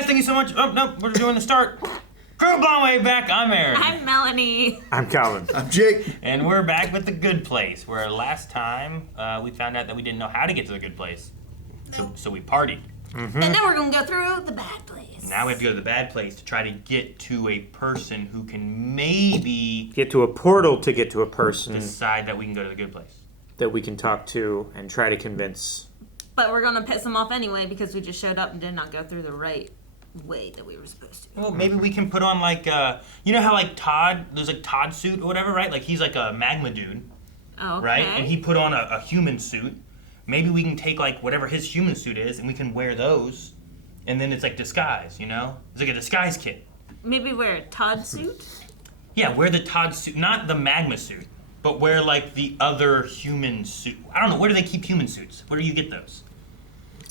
guys, thank you so much. Oh, no, we're doing the start. Group on way back, I'm Aaron. I'm Melanie. I'm Calvin. I'm Jake. And we're back with The Good Place, where last time we found out that we didn't know how to get to The Good Place. So we partied. Mm-hmm. And then we're going to go through the bad place. Now we have to go to the bad place to try to get to a person who can maybe... Get to a portal to get to a person. Decide that we can go to the good place. That we can talk to and try to convince. But we're going to piss them off anyway because we just showed up and did not go through the right way that we were supposed to. Well, maybe we can put on like, you know how like Todd, there's like Todd suit or whatever, right? Like he's like a magma dude, Okay. right? And he put on a human suit. Maybe we can take like whatever his human suit is and we can wear those. And then it's like disguise, you know? It's like a disguise kit. Maybe wear a Todd suit? Yeah, wear the Todd suit, not the magma suit, but wear like the other human suit. I don't know, where do they keep human suits? Where do you get those?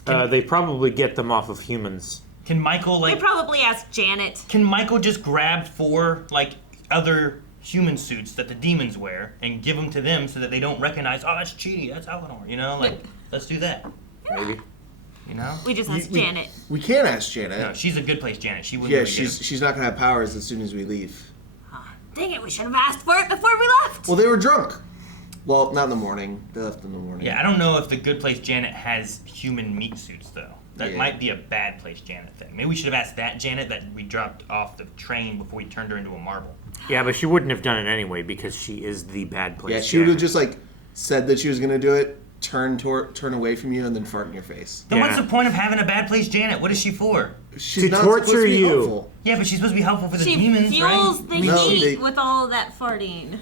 They probably get them off of humans. Can Michael They probably asked Janet. Can Michael just grab 4 like other human suits that the demons wear and give them to them so that they don't recognize, oh, that's Chidi, that's Eleanor, you know? Like, let's do that. Maybe. You know? We just asked Janet. We can't ask Janet. No, she's a good place, Janet. She wouldn't Yeah, really get 'em. she's not gonna have powers as soon as we leave. Dang it, we should have asked for it before we left. Well, they were drunk. Well, not in the morning. They left in the morning. Yeah, I don't know if the good place Janet has human meat suits, though. That Yeah. might be a bad place Janet thing. Maybe we should have asked that Janet that we dropped off the train before we turned her into a marble. Yeah, but she wouldn't have done it anyway because she is the bad place. Yeah, she would have just like said that she was gonna do it, turn away from you, and then fart in your face. Then what's the point of having a bad place Janet? What is she for? She's To not torture supposed to be you. helpful. Yeah, but she's supposed to be helpful for the She demons, fuels right? the No, heat they- with all that farting.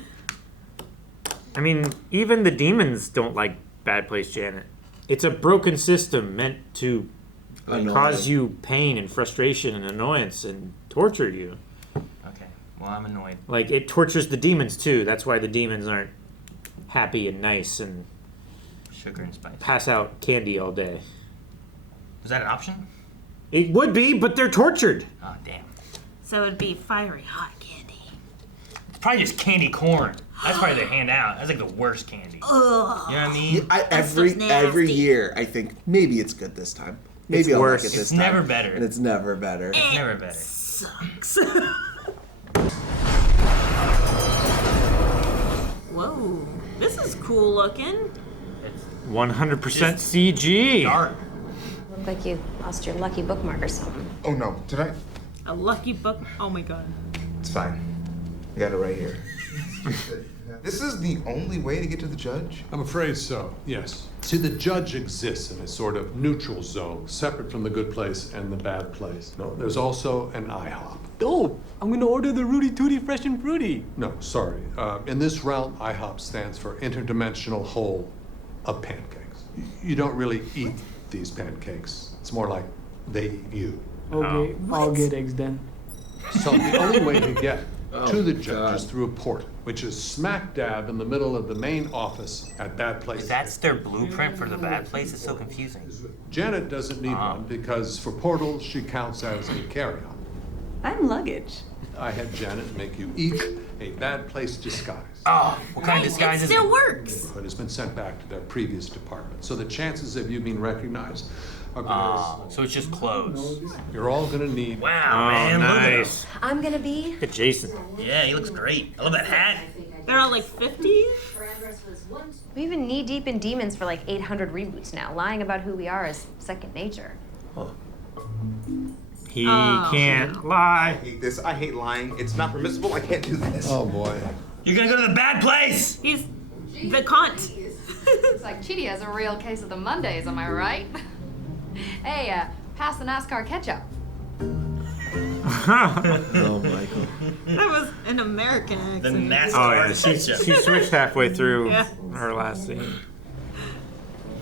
I mean, even the demons don't like bad place Janet. It's a broken system meant to cause you pain and frustration and annoyance and torture you. Okay, well, I'm annoyed. Like, it tortures the demons too. That's why the demons aren't happy and nice and Sugar and spice. pass out candy all day. Is that an option? It would be, but they're tortured. Oh, damn. So it'd be fiery hot candy. It's probably just candy corn. That's probably they hand out. That's like the worst candy. Ugh. You know what I mean? Yeah, every nasty. year, I think maybe it's good this time. Maybe It's I'll worse. like it this It's time. never better. And it's never better. It's never better. Sucks. Whoa, this is cool looking. 100% CG. Dark. Look like you lost your lucky bookmark or something. Oh no, did I? A lucky book. Oh my god. It's fine. I got it right here. This is the only way to get to the judge? I'm afraid so, yes. See, the judge exists in a sort of neutral zone, separate from the good place and the bad place. No, there's also an IHOP. Dope! I'm gonna order the Rooty Tooty Fresh and Fruity. No, sorry. In this realm, IHOP stands for Interdimensional Whole of Pancakes. You don't really eat these pancakes. It's more like they eat you. Okay, I'll get eggs then. So the only way to get to the judge God. is through a port, which is smack dab in the middle of the main office at that place. That's their blueprint for the bad place? It's so confusing. Janet doesn't need one because for portals, she counts as a carry-on. I'm luggage. I had Janet make you each a bad place disguise. Oh, what kind of It disguise is it? still works. Neighborhood has been sent back to their previous department, so the chances of you being recognized are good. So it's just clothes. You're all gonna need. Wow, Oh, man. Look at nice. I'm gonna be. Look at Jason. him. Yeah, he looks great. I love that hat. They're all like 50s. We've been knee deep in demons for like 800 reboots now. Lying about who we are is second nature. He can't lie. I hate this. I hate lying. It's not permissible. I can't do this. Oh boy. You're gonna go to the bad place! He's the cunt. Looks like Chidi has a real case of the Mondays, am I right? Hey, pass the NASCAR ketchup. Oh, Michael. That was an American accent. The NASCAR Oh yeah, she switched halfway through Yeah. her last scene.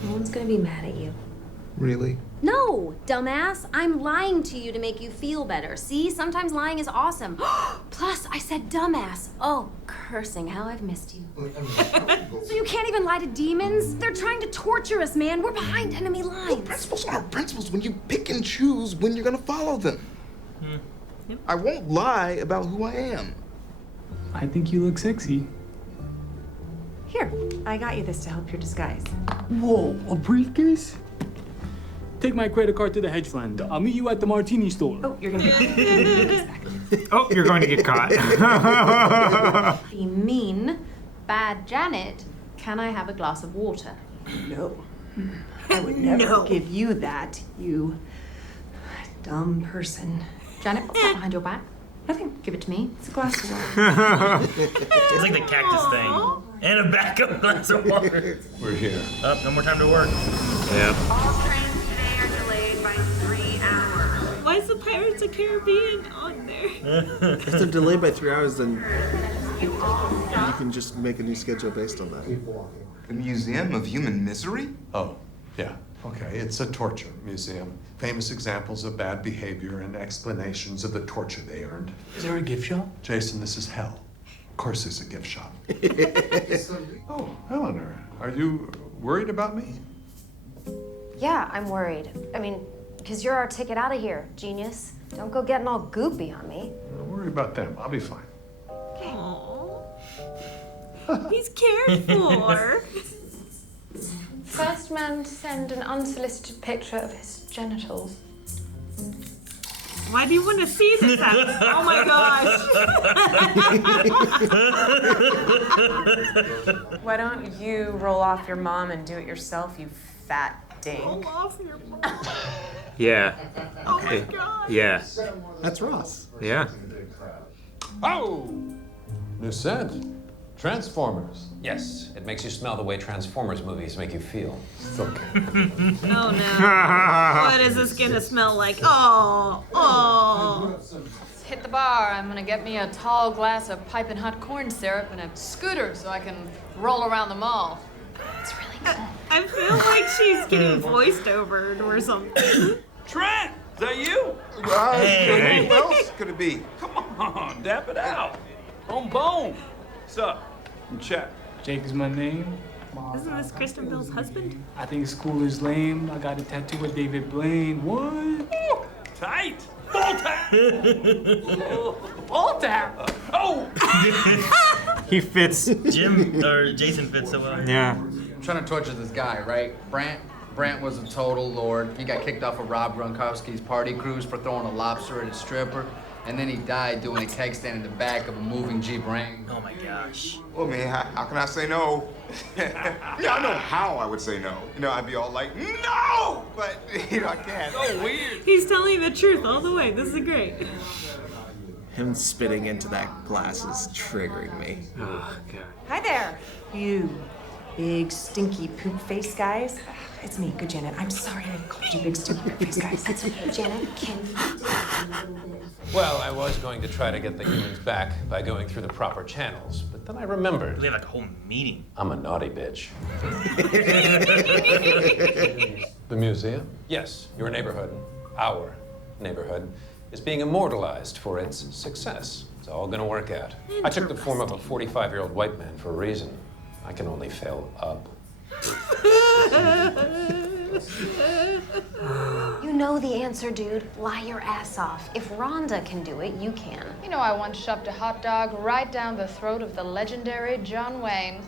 No one's gonna be mad at you. Really? No, dumbass. I'm lying to you to make you feel better. See, sometimes lying is awesome. Plus, I said dumbass. Oh, cursing, how I've missed you. So you can't even lie to demons? They're trying to torture us, man. We're behind enemy lines. Principles aren't principles when you pick and choose when you're gonna follow them. Yep. I won't lie about who I am. I think you look sexy. Here, I got you this to help your disguise. Whoa, a briefcase? Take my credit card to the hedge fund. I'll meet you at the martini store. Oh, you're gonna get Oh, you're going to get caught. Be mean, bad Janet. Can I have a glass of water? No. I would never give you that, you dumb person. Janet, what's that behind your back? Nothing. Give it to me. It's a glass of water. It's like the cactus thing. And a backup glass of water. We're here. Oh, no more time to work. Yep. All trains today are delayed by 3 hours. Why is the Pirates of the Caribbean on there? If they're delayed by 3 hours, then you can just make a new schedule based on that. The Museum of Human Misery? Oh, yeah. Okay, it's a torture museum. Famous examples of bad behavior and explanations of the torture they earned. Is there a gift shop? Jason, this is hell. Of course there's a gift shop. Oh, Eleanor, are you worried about me? Yeah, I'm worried. I mean, because you're our ticket out of here, genius. Don't go getting all goopy on me. Don't worry about them. I'll be fine. Aww. He's cared for. First man to send an unsolicited picture of his genitals. Why do you want to see this happen? Oh my gosh. Why don't you roll off your mom and do it yourself, you fat dink? Roll off your mom. Yeah. Oh my god. Yeah. That's Ross. Yeah. Oh! New scent. Transformers. Yes, it makes you smell the way Transformers movies make you feel. It's okay. Oh no. What is this gonna smell like? Oh. Hit the bar. I'm gonna get me a tall glass of piping hot corn syrup and a scooter so I can roll around the mall. It's really good. I feel like she's getting voiced over or something. Trent, is that you? Hey. Who else could it be? Come on, dap it out. Boom. What's up? I'm Chet. Jake is my name. Isn't this Kristen Bell's husband? I think school is lame. I got a tattoo with David Blaine. What? Ooh, tight. Ball tap. Ball tap. Oh. He fits. Jason fits so well. Yeah. I'm trying to torture this guy, right? Brant was a total lord. He got kicked off of Rob Gronkowski's party cruise for throwing a lobster at a stripper. And then he died doing a keg stand in the back of a moving Jeep Wrangler. Oh my gosh. Well, man, how can I say no? Yeah, I know how I would say no. You know, I'd be all like, no! But, you know, I can't. So weird. He's telling you the truth all the way. This is great. Him spitting into that glass is triggering me. Oh god. Hi there, you big stinky poop face guys. It's me, good Janet. I'm sorry I called you big stinky poop face guys. That's okay, Janet. Can Well, I was going to try to get the humans back by going through the proper channels, but then I remembered. We have like a whole meeting. I'm a naughty bitch. The museum? Yes, your neighborhood, our neighborhood, is being immortalized for its success. It's all gonna work out. I took the form of a 45-year-old white man for a reason. I can only fail up. You know the answer, dude. Lie your ass off. If Rhonda can do it, you can. You know I once shoved a hot dog right down the throat of the legendary John Wayne.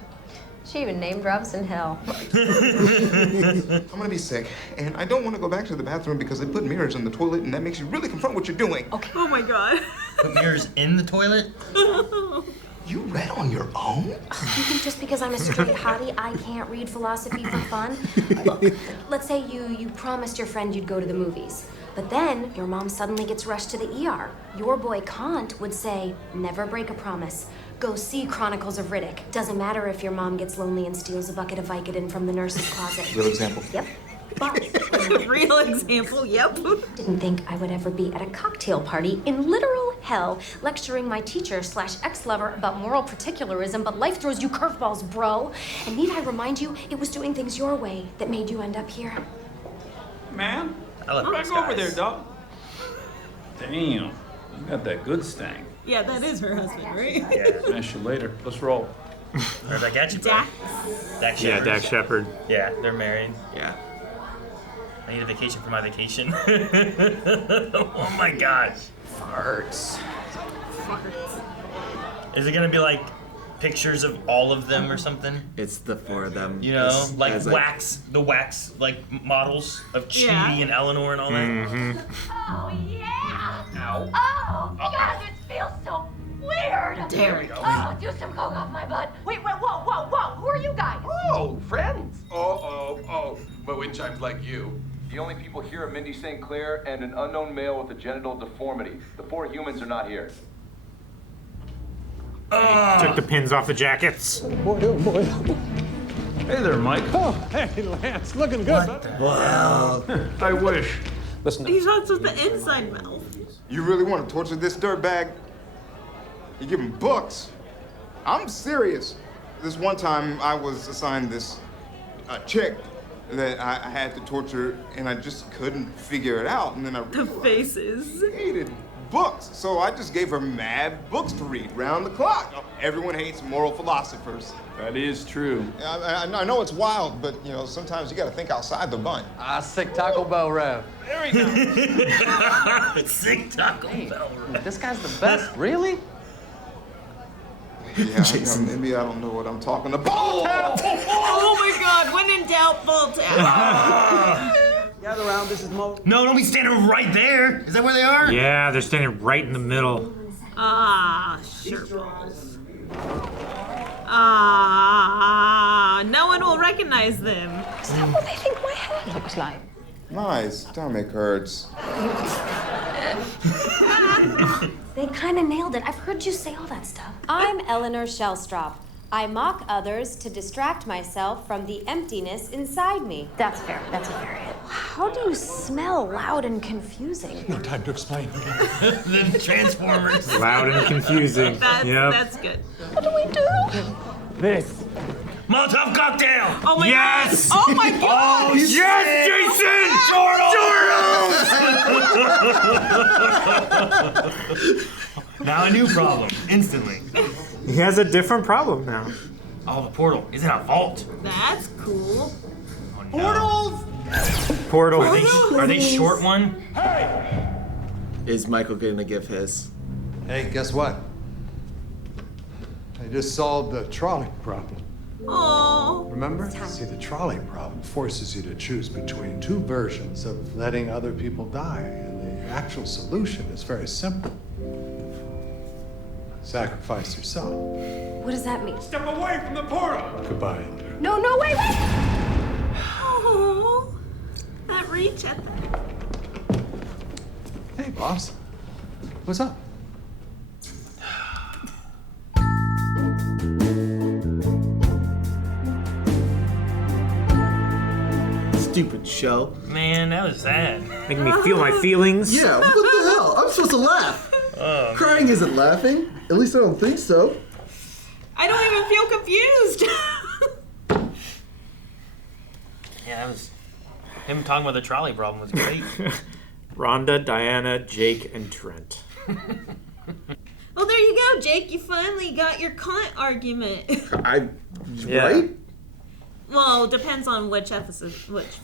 She even name drops in hell. I'm gonna be sick, and I don't want to go back to the bathroom because they put mirrors in the toilet, and that makes you really confront what you're doing. Okay. Oh my god. Put mirrors in the toilet? You read on your own? You think just because I'm a straight hottie, I can't read philosophy for fun? Look, let's say you promised your friend you'd go to the movies. But then your mom suddenly gets rushed to the ER. Your boy Kant would say, never break a promise. Go see Chronicles of Riddick. Doesn't matter if your mom gets lonely and steals a bucket of Vicodin from the nurse's closet. Real example. Yep. But Real example, yep. didn't think I would ever be at a cocktail party in literal hell lecturing my teacher/ex-lover about moral particularism, but life throws you curveballs, bro. And need I remind you, it was doing things your way that made you end up here. Man, I love back those over guys. there, dog. Damn, you got that good stank. Yeah, that is her husband, right? Yeah. Smash you later. Let's roll. Or that got you, Dax. Dax Yeah, Shepard. Dax Shepard. Yeah, they're married. Yeah. I need a vacation for my vacation. Oh my gosh. Farts. Is it gonna be like pictures of all of them or something. It's the 4 of them. You know, It's- like it's the wax models of Chidi and Eleanor and all that. Mm-hmm. Oh, yeah! Ow. Oh, God, this feels so weird! There we go. Oh, do some coke off my butt. Wait, whoa. Who are you guys? Oh, friends. Oh. But wind chimes like you. The only people here are Mindy St. Clair and an unknown male with a genital deformity. The 4 humans are not here. Took the pins off the jackets. Boy. Hey there, Mike. Oh, hey, Lance, looking good. Wow. I wish. Listen. He talks with the inside mouth. You really want to torture this dirtbag? You give him books. I'm serious. This one time I was assigned this chick that I had to torture, and I just couldn't figure it out. And then I The faces. hated books, so I just gave her mad books to read round the clock. Everyone hates moral philosophers. That is true. I know it's wild, but you know sometimes you got to think outside the bun. Sick Taco Bell rap. There we go. Sick Taco Bell. This guy's the best. Really? Yeah, maybe I don't know what I'm talking about. Oh my God! When in doubt, ball tap. Gather around. This is Mo. No, don't be standing right there. Is that where they are? Yeah, they're standing right in the middle. Sure balls. No one will recognize them. Is that what they think my hair looks like? My stomach hurts. They kind of nailed it. I've heard you say all that stuff. I'm Eleanor Shellstrop. I mock others to distract myself from the emptiness inside me. That's fair. That's a fair hit. How do you smell loud and confusing? No time to explain. The Transformers. Loud and confusing. That's good. What do we do? This. Molotov cocktail. Oh my Yes! God! Oh my God! Oh, Yes, Jason! Now a new problem, instantly. He has a different problem now. Oh, the portal. Is it a vault? That's cool. Oh, no. Portal. Are they short one? Is Michael gonna give his? Hey, guess what? I just solved the trolley problem. Oh. Remember? See, the trolley problem forces you to choose between 2 versions of letting other people die, and the actual solution is very simple. Sacrifice yourself. What does that mean? Step away from the portal. Goodbye. No, wait! Oh. That reach at the... Hey, boss. What's up? Stupid show. Man, that was sad. Making me feel my feelings. Yeah, what the hell? I'm supposed to laugh. Crying isn't laughing. At least I don't think so. I don't even feel confused. Yeah, that was... Him talking about the trolley problem was great. Rhonda, Diana, Jake, and Trent. Well, there you go, Jake. You finally got your Kant argument. Right? Well, depends on which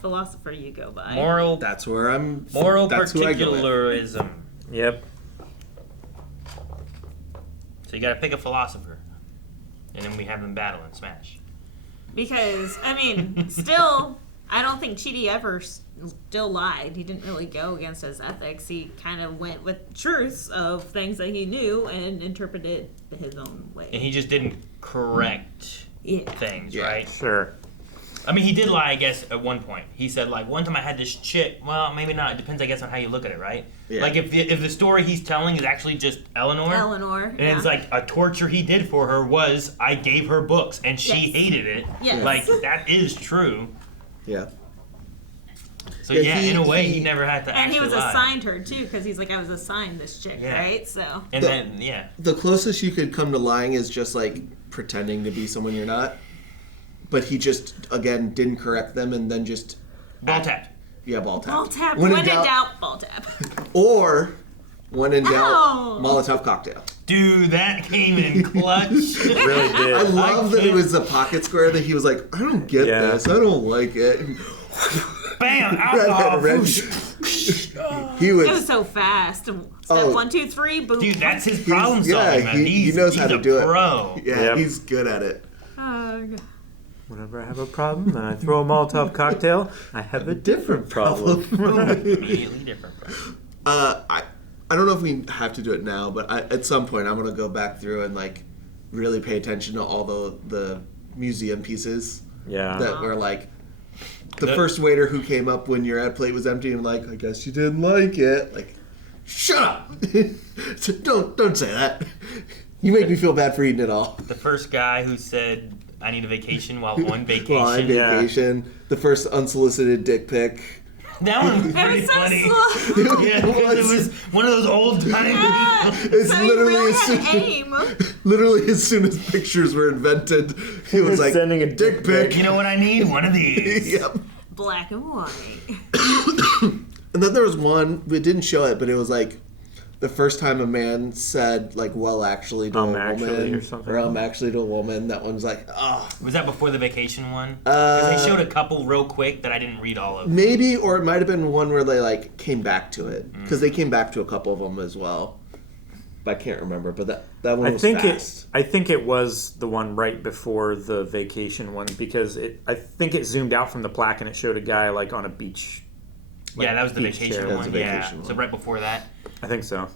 philosopher you go by. Moral. That's where I'm. Moral that's who I go with. particularism. Yep. So you gotta pick a philosopher. And then we have them battle and smash. Because, I mean, still, I don't think Chidi ever still lied. He didn't really go against his ethics. He kind of went with truths of things that he knew and interpreted his own way. And he just didn't correct things, right? Sure. I mean, he did lie, I guess, at one point. He said, like, one time I had this chick. Well, maybe not. It depends, I guess, on how you look at it, right? Yeah. Like, if the story he's telling is actually just Eleanor. And it's like a torture he did for her was I gave her books, and she hated it. Yes. Like, that is true. Yeah. So, yeah, in a way, he never had to And actually he was lie. assigned her, too, because he's like, I was assigned this chick, right? So. And then, yeah. The closest you could come to lying is just, like, pretending to be someone you're not. But he just, again, didn't correct them and then just... Ball tapped. Yeah, ball tap. Ball tap. When in doubt, ball tap. Or, when in doubt, Ow. Molotov cocktail. Dude, that came in clutch. It really did. I love that it was a pocket square that he was like, I don't get this. I don't like it. Bam! Red, Alcohol. red. He It was was. so fast. Step Oh. 1, 2, 3, boom. Dude, that's his problem solving, man. he knows how he's to a do pro. it. Yeah, Yep. he's good at it. Whenever I have a problem and I throw a Molotov cocktail, I have a different problem. Immediately different. I don't know if we have to do it now, but at some point I'm gonna go back through and like really pay attention to all the museum pieces. Yeah. That were like the first waiter who came up when your ad plate was empty and like, I guess you didn't like it. Like, shut up! So don't say that. You make me feel bad for eating it all. The first guy who said, I need a vacation while on vacation. While on vacation. Yeah. The first unsolicited dick pic. That one was pretty funny. Yeah, because it was one of those old time. It's So literally he really as had soon, aim. literally as soon as pictures were invented, it was like sending a dick pic. You know what I need? One of these. Yep. Black and white. And then there was one, we didn't show it, but it was like the first time a man said like, well, actually to a woman. or something. Or actually to a woman. That one's like, oh. Was that before the vacation one? Because they showed a couple real quick that I didn't read all of. Maybe, or it might have been one where they like came back to it. Because they came back to a couple of them as well. But I can't remember, but that one was fast. I think it was the one right before the vacation one because I think it zoomed out from the plaque and it showed a guy like on a beach. Yeah, that was the beach vacation chair. one. So right before that. I think so.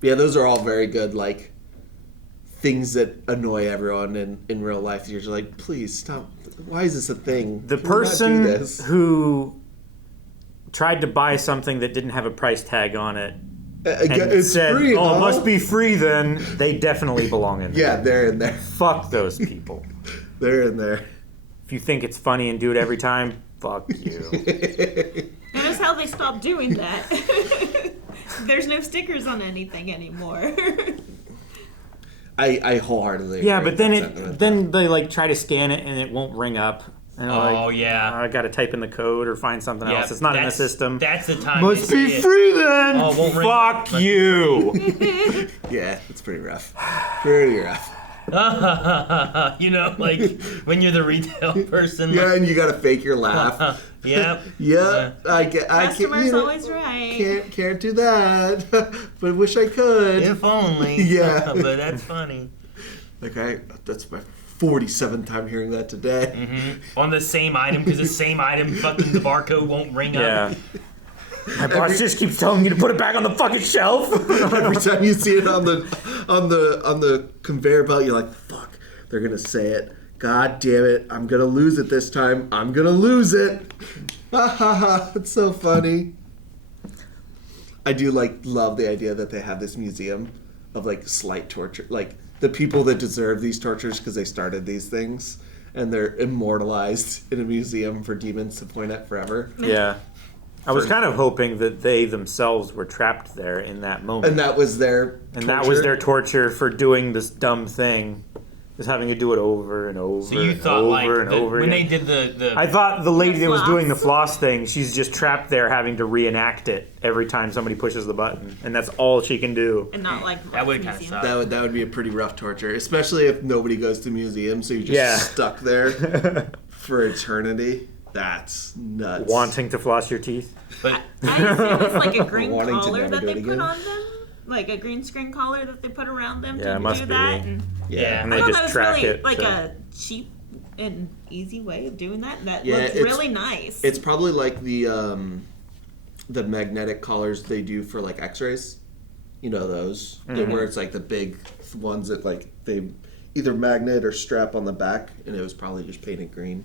Yeah, those are all very good, like, things that annoy everyone in real life. You're just like, please stop. Why is this a thing? The Can we not do person this? who tried to buy something that didn't have a price tag on it and it's said, free, oh, huh? it must be free then, they definitely belong in there. Yeah, they're in there. Fuck those people. They're in there. If you think it's funny and do it every time, fuck you. Notice how they stopped doing that. There's no stickers on anything anymore. I wholeheartedly agree. Yeah, but then with that sentiment. then they like try to scan it and it won't ring up. And they're Oh, like, yeah. I got to type in the code or find something Yeah, else. It's not in the that's- system. That's the time. Must they be see it. free then. Oh, it won't ring up. Fuck you. Yeah, it's pretty rough. Pretty rough. You know, like when you're the retail person. Yeah, like, and you gotta fake your laugh. Yep. Yeah, I can't. Customer's You know, always right. can't do that. But wish I could. If only. Yeah. But that's funny. Okay, that's my 47th time hearing that today. Mm-hmm. On the same item, because the same item, fucking the barcode won't ring Yeah. up. My boss just keeps telling me to put it back on the fucking shelf. Every time you see it on the conveyor belt, you're like, fuck, they're gonna say it. God damn it, I'm gonna lose it this time. I'm gonna lose it. Ha ha ha, it's so funny. I do love the idea that they have this museum of like slight torture, like the people that deserve these tortures because they started these things, and they're immortalized in a museum for demons to point at forever. Yeah. I was kind of hoping that they themselves were trapped there in that moment. And that was their torture for doing this dumb thing. Just having to do it over and over So you and thought over like and over when again. they did the I thought the lady that was floss. doing the floss thing, she's just trapped there having to reenact it every time somebody pushes the button. And that's all she can do. And not like that would kind of museum. suck. That would be a pretty rough torture, especially if nobody goes to museums, so you're just Yeah. stuck there for eternity. That's nuts. Wanting to floss your teeth. But I assume it's like a green Wanting to collar never that do they it put again. on them. Like a green screen collar that they put around them Yeah, to it must do be. that. And Yeah. And I they thought just that was track really it. like so- a cheap and easy way of doing that. That Yeah, looked it's- really nice. It's probably like the magnetic collars they do for like X-rays. You know those where it's like the big ones that like they either magnet or strap on the back, and it was probably just painted green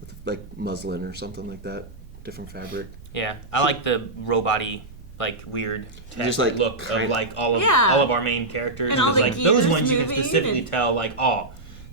with like muslin or something like that, different fabric. yeah, I like the robot-y, like weird tech Just, like, look of kind- like all of Yeah. our main characters. And all It's the like those gears ones you can moving specifically and- tell like, oh,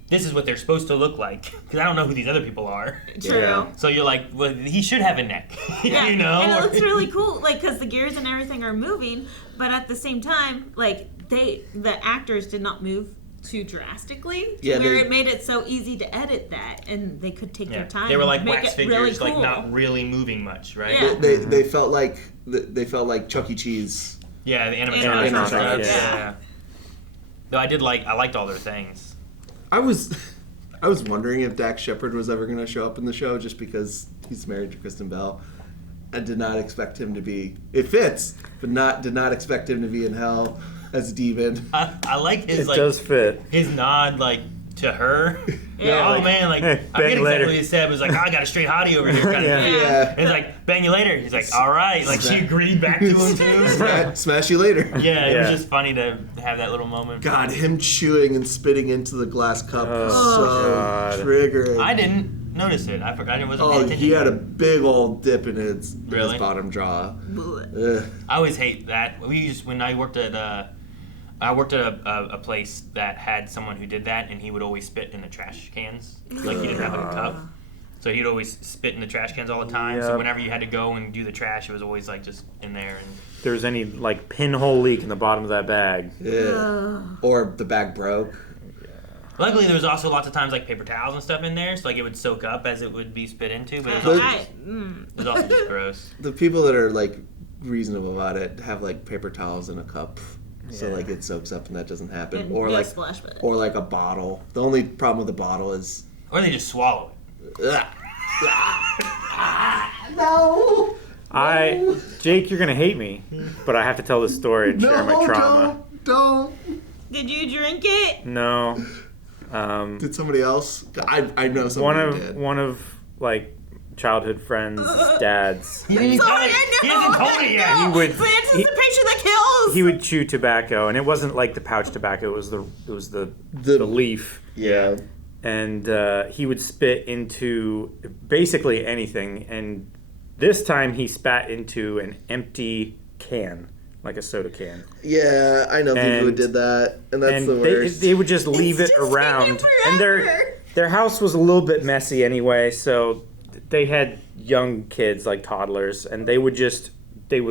this is what they're supposed to look like because I don't know who these other people are. True. Yeah. So you're like, well, he should have a neck, Yeah, you know? and it looks really cool, like because the gears and everything are moving, but at the same time, like the actors did not move too drastically, to Yeah, where they- it made it so easy to edit that, and they could take Yeah. their time. They were like and make wax it figures, really like cool. not really moving much, right? Yeah. They felt like Chuck E. Cheese. Yeah, the animatronics Animatronics, and stuff. yeah. Yeah. Though I liked all their things. I was wondering if Dax Shepard was ever going to show up in the show, just because he's married to Kristen Bell. I did not expect him to be. It fits, but did not expect him to be in hell as a demon. I like his It does fit. his nod to her. Yeah. Oh man, hey, I forget bang exactly later. what he said. It was like, I got a straight hottie over here kind of thing. Yeah. And it's like, bang you later. He's like, all right. Like she agreed back to him too. Smash you later. Yeah, it was just funny to have that little moment. God, him chewing and spitting into the glass cup was God. so triggering. I didn't notice it. I forgot. I wasn't paying attention. He had a big old dip in his Really? bottom jaw. I always hate that. When I worked at a place that had someone who did that, and he would always spit in the trash cans. Like he didn't have like a cup. So he'd always spit in the trash cans all the time. So Yep. whenever you had to go and do the trash, it was always like just in there. And If there was any like pinhole leak in the bottom of that bag. Yeah. Or the bag broke. luckily, there was also lots of times like paper towels and stuff in there, so like it would soak up as it would be spit into. But it was also just gross. The people that are like reasonable about it have like paper towels in a cup. So like it soaks up and that doesn't happen, And or yeah, like splash with it. or like a bottle. The only problem with the bottle is, or they just swallow it. No. Jake, you're gonna hate me, but I have to tell this story and share my trauma. Don't. Did you drink it? No. Did somebody else? I know somebody did. One of like childhood friends' dads. He hasn't told it yet. He would. The anticipation that kills. He would chew tobacco, and it wasn't like the pouch tobacco. It was the leaf. Yeah. And he would spit into basically anything. And this time he spat into an empty can, like a soda can. Yeah, I know people who did that, and that's the worst. They would just leave it around, and their house was a little bit messy anyway. So they had young kids, like toddlers, and they would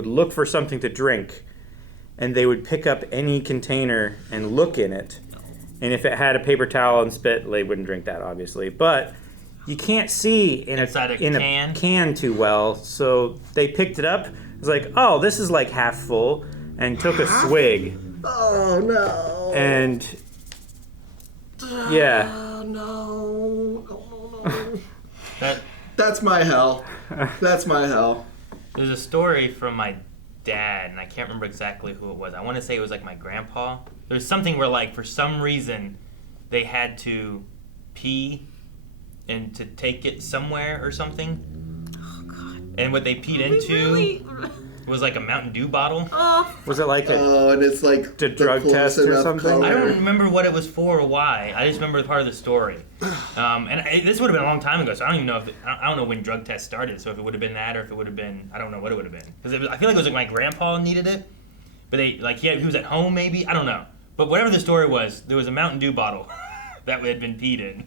look for something to drink, and they would pick up any container and look in it. And if it had a paper towel and spit, they wouldn't drink that, obviously. But you can't see in a can too well, so they picked it up. It was like, oh, this is like half full, and took a swig. Oh no. And yeah. Oh no. That's my hell. That's my hell. There's a story from my dad, and I can't remember exactly who it was. I want to say it was like my grandpa. There's something where like for some reason they had to pee and to take it somewhere or something. Oh god. And what they peed into was like a Mountain Dew bottle. Oh. Was it like and it's like the drug test or something? Color. I don't remember what it was for or why. I just remember part of the story. This would have been a long time ago, so I don't even know if I don't know when drug tests started. So if it would have been that, or if it would have been, I don't know what it would have been. Because I feel like it was like my grandpa needed it, but he was at home maybe. I don't know. But whatever the story was, there was a Mountain Dew bottle that had been peed in,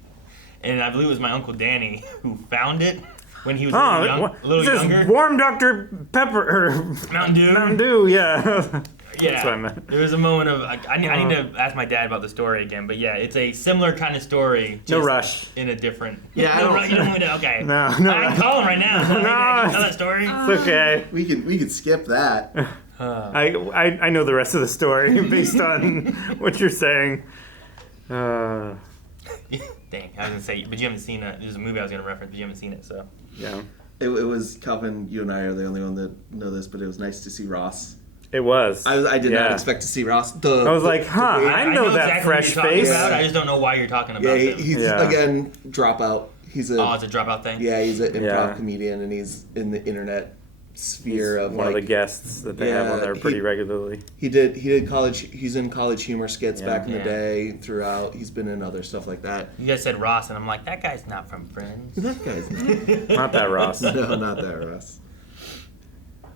and I believe it was my Uncle Danny who found it when he was a little younger. Warm Dr. Pepper or Mountain Dew. Mountain Dew, yeah. Yeah, That's what I meant. There was a moment of I need to ask my dad about the story again, but yeah, it's a similar kind of story. No just rush. In a different. Yeah, no rush. You don't want me to. Okay. No. I can call him right now. So maybe I can tell that story. It's okay. We could skip that. I know the rest of the story based on what you're saying. Dang, I was gonna say, but you haven't seen it. There's a movie I was gonna reference, but you haven't seen it, so. Yeah. It was Calvin. You and I are the only one that know this, but it was nice to see Ross. It was. I did not expect to see Ross. I was like, I know that exactly fresh what you're face. about. I just don't know why you're talking about him. He's again dropout. He's it's a dropout thing. Yeah, he's an improv comedian, and he's in the internet sphere He's of one of the guests that they have on there pretty regularly. He did college. He's in college humor skits back in the Yeah. day. Throughout, he's been in other stuff like that. You guys said Ross, and I'm like, that guy's not from Friends. That guy's not that Ross. No, not that Ross.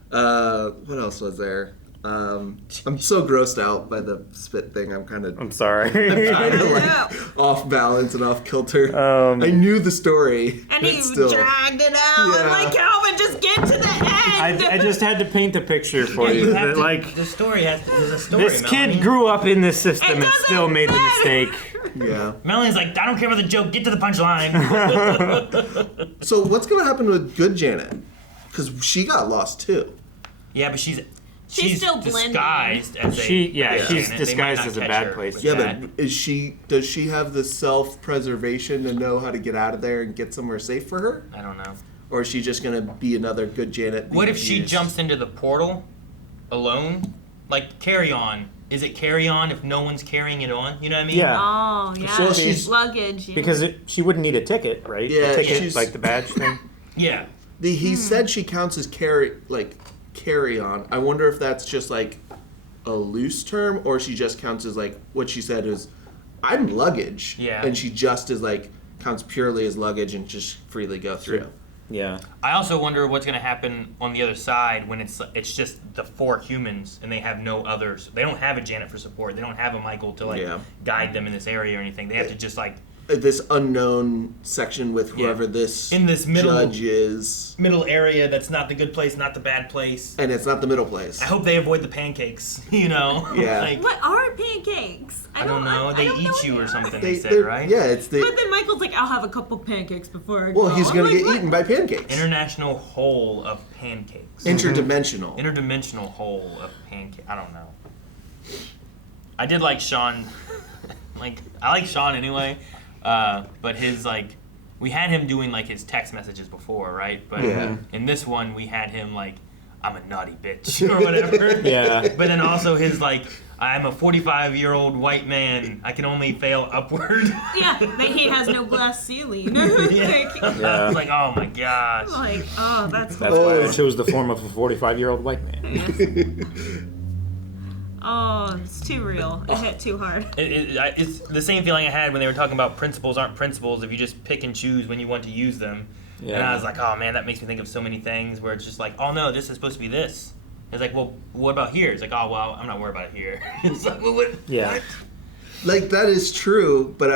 What else was there? I'm so grossed out by the spit thing. I'm sorry. I'm kind of like off balance and off kilter. I knew the story. And he still, dragged it out. Yeah. Like, Calvin, just get to the end. I just had to paint the picture for you. have to- Like, the story has to. There's a story. this Melanie. kid grew up in this system and still made the mistake. Yeah. Melanie's like, I don't care about the joke. Get to the punchline. So what's gonna happen with Good Janet? Because she got lost too. Yeah, but she's still blending. disguised as a She's Janet. They might disguised not as a catch bad her place. with Yeah, that. but does she have the self-preservation to know how to get out of there and get somewhere safe for her? I don't know. or is she just gonna be another good Janet? What if she used? jumps into the portal alone? Like, carry on. Is it carry on if no one's carrying it on? You know what I mean? Yeah. Oh, yeah. Well, she's- luggage. Yeah. Because she wouldn't need a ticket, right? Yeah, a ticket, she's- like the badge thing. Yeah. He said she counts as carry on. I wonder if that's just like a loose term, or she just counts as like what she said is, I'm luggage. Yeah. And she just is like counts purely as luggage and just freely go through. Yeah. I also wonder what's going to happen on the other side when it's just the 4 humans and they have no others. They don't have a Janet for support. They don't have a Michael to like guide them in this area or anything. They have to just like this unknown section with whoever this in this middle judge is. Middle area that's not the good place, not the bad place. And it's not the middle place. I hope they avoid the pancakes, you know? Yeah. Like, What are pancakes? I don't know. They eat you or something, they said, they're- right? yeah, it's the- But then Michael's like, I'll have a couple pancakes before I go. Well, he's I'm gonna like, get what? eaten by pancakes. International whole of pancakes. Interdimensional. Interdimensional whole of pancakes. I don't know. I did like Sean. I like Sean anyway. But his we had him doing like his text messages before, right? But in this one we had him like, I'm a naughty bitch or whatever. Yeah. But then also his like, I'm a 45-year-old white man. I can only fail upward. Yeah, but he has no glass ceiling. Yeah. I was like, oh my gosh. Like, oh, that's That's why I chose the form of a 45-year-old white man. Oh, it's too real. It hit too hard. It's the same feeling I had when they were talking about principles aren't principles if you just pick and choose when you want to use them. Yeah. And I was like, oh man, that makes me think of so many things where it's just like, oh no, this is supposed to be this. It's like, well, what about here? It's like, oh well, I'm not worried about it here. It's like, well, what? Yeah. What? Like that is true, but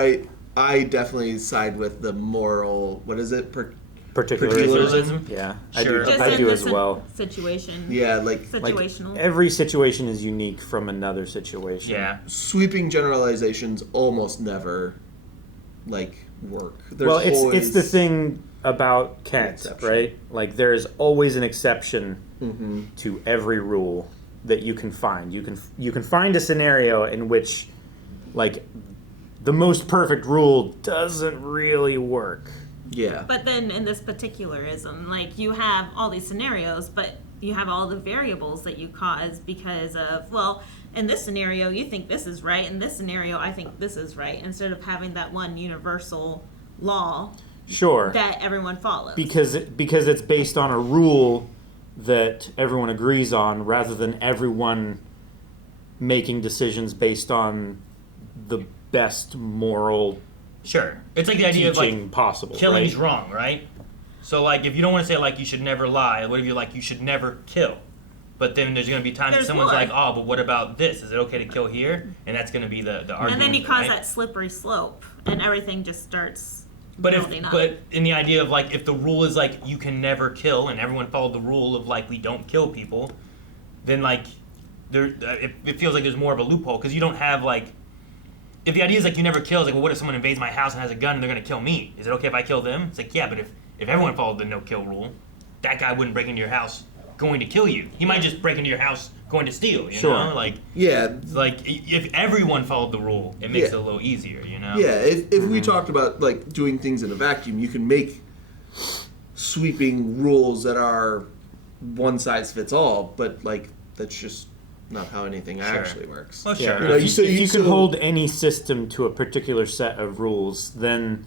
I definitely side with the moral. What is it? Particularism. Yeah, Sure. I do as well. Situation. Yeah, like situational. Every situation is unique from another situation. Yeah. Sweeping generalizations almost never work. There's Well, it's always the thing about Kent, right? Like there is always an exception to every rule that you can find. You can find a scenario in which like the most perfect rule doesn't really work. Yeah. But then in this particularism, like you have all these scenarios, but you have all the variables that you cause because of, well, in this scenario you think this is right, in this scenario I think this is right, instead of having that one universal law Sure. that everyone follows. Because it's based on a rule that everyone agrees on rather than everyone making decisions based on the best moral Sure. It's like the idea of teaching like possible. killing's right? wrong, right? So like if you don't want to say like you should never lie, what if you're like you should never kill? But then there's going to be times that There's someone's more. like, oh, but what about this? Is it okay to kill here? And that's going to be the argument. and then you cause right? that slippery slope, and everything just starts But building up. but in the idea of like if the rule is like you can never kill and everyone followed the rule of like we don't kill people, then like it feels like there's more of a loophole because you don't have like if the idea is like you never kill, it's like well what if someone invades my house and has a gun and they're gonna kill me? Is it okay if I kill them? It's like yeah, but if everyone followed the no kill rule, that guy wouldn't break into your house going to kill you. He might just break into your house going to steal. You know, like like if everyone followed the rule, it makes it a little easier. You know. Yeah, if we talked about like doing things in a vacuum, you can make sweeping rules that are one size fits all, but like that's just not how anything actually works. Well, Yeah. sure. If you can hold any system to a particular set of rules, then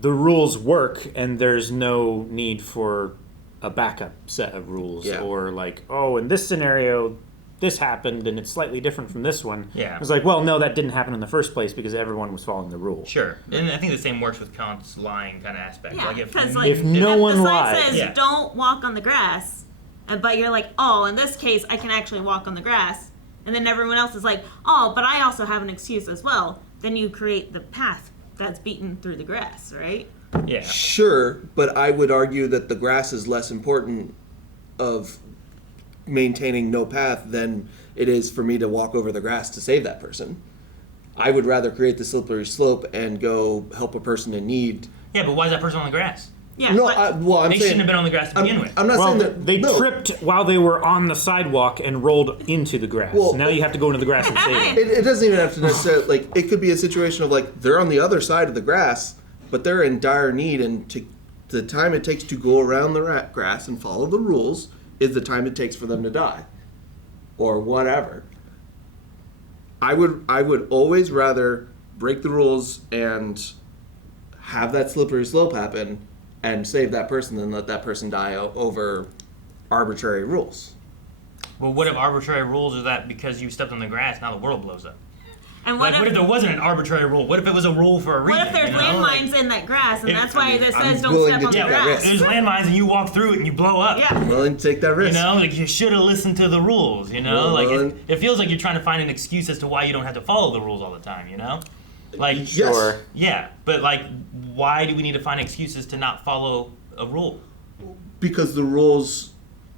the rules work and there's no need for a backup set of rules or like, oh, in this scenario, this happened and it's slightly different from this one. Yeah. It's like, well, no, that didn't happen in the first place because everyone was following the rule. Sure, and I think the same works with Kant's lying kind of aspect. Yeah, like if because like if no one the sign lies, says don't walk on the grass, but you're like, oh, in this case I can actually walk on the grass, and then everyone else is like, oh, but I also have an excuse as well. Then you create the path that's beaten through the grass, right? Yeah. Sure, but I would argue that the grass is less important of maintaining no path than it is for me to walk over the grass to save that person. I would rather create the slippery slope and go help a person in need. Yeah, but why is that person on the grass? Yeah. No, but well, I'm they saying shouldn't have been on the grass to begin with. I'm not well, saying that they no. tripped while they were on the sidewalk and rolled into the grass. Well, now you have to go into the grass and save them. It doesn't even have to necessarily it could be a situation of like they're on the other side of the grass, but they're in dire need and to the time it takes to go around the grass and follow the rules is the time it takes for them to die, or whatever. I would always rather break the rules and have that slippery slope happen and save that person than let that person die over arbitrary rules. Well, what if arbitrary rules are that because you stepped on the grass, now the world blows up? And what if there wasn't an arbitrary rule? What if it was a rule for a reason? What if there's landmines in that grass, and that's why it says don't willing step to on the take that grass? risk. There's landmines and you walk through it and you blow up. Yeah. I'm willing to take that risk. You know, like you should have listened to the rules, you know? Well, Like it feels like you're trying to find an excuse as to why you don't have to follow the rules all the time, you know? Like Sure. Yeah, but like why do we need to find excuses to not follow a rule? Because the rules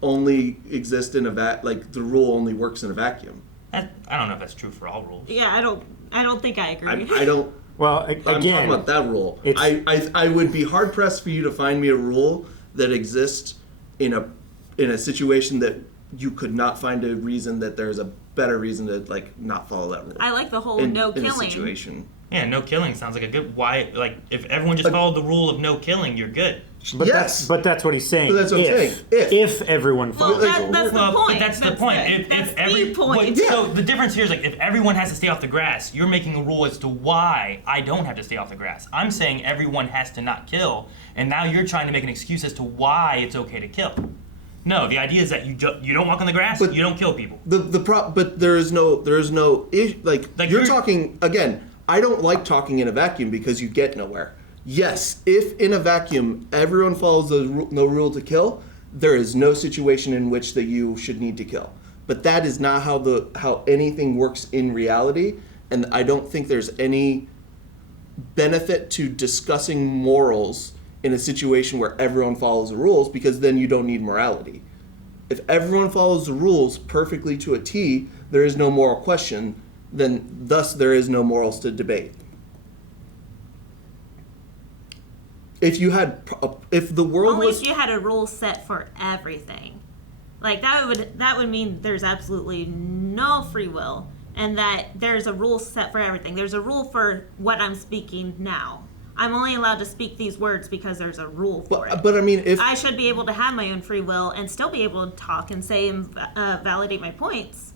only exist in like the rule only works in a vacuum. I don't know if that's true for all rules. Yeah, I don't think I agree. I don't. Well, I'm talking about that rule. I would be hard pressed for you to find me a rule that exists in a situation that you could not find a reason that there's a better reason to like not follow that rule. I like the whole no in a killing. situation. Yeah, no killing sounds like a good. Why? Like, if everyone just followed the rule of no killing, you're good. But that's what he's saying. But that's what I'm saying. If everyone follows the rules. That's the But point. that's the point. If every point. So the difference here is like if everyone has to stay off the grass, you're making a rule as to why I don't have to stay off the grass. I'm saying everyone has to not kill, and now you're trying to make an excuse as to why it's okay to kill. No, the idea is that you don't walk on the grass, you don't kill people. But there is no like you're talking again. I don't like talking in a vacuum because you get nowhere. Yes, if in a vacuum everyone follows the no rule to kill, there is no situation in which that you should need to kill. But that is not how anything works in reality, and I don't think there's any benefit to discussing morals in a situation where everyone follows the rules, because then you don't need morality. If everyone follows the rules perfectly to a T, there is no moral question, then thus there is no morals to debate. If the world Only was if you had a rule set for everything. Like that would mean there's absolutely no free will, and that there's a rule set for everything. There's a rule for what I'm speaking now. I'm only allowed to speak these words because there's a rule for it. But I mean, if I should be able to have my own free will and still be able to talk and say and validate my points.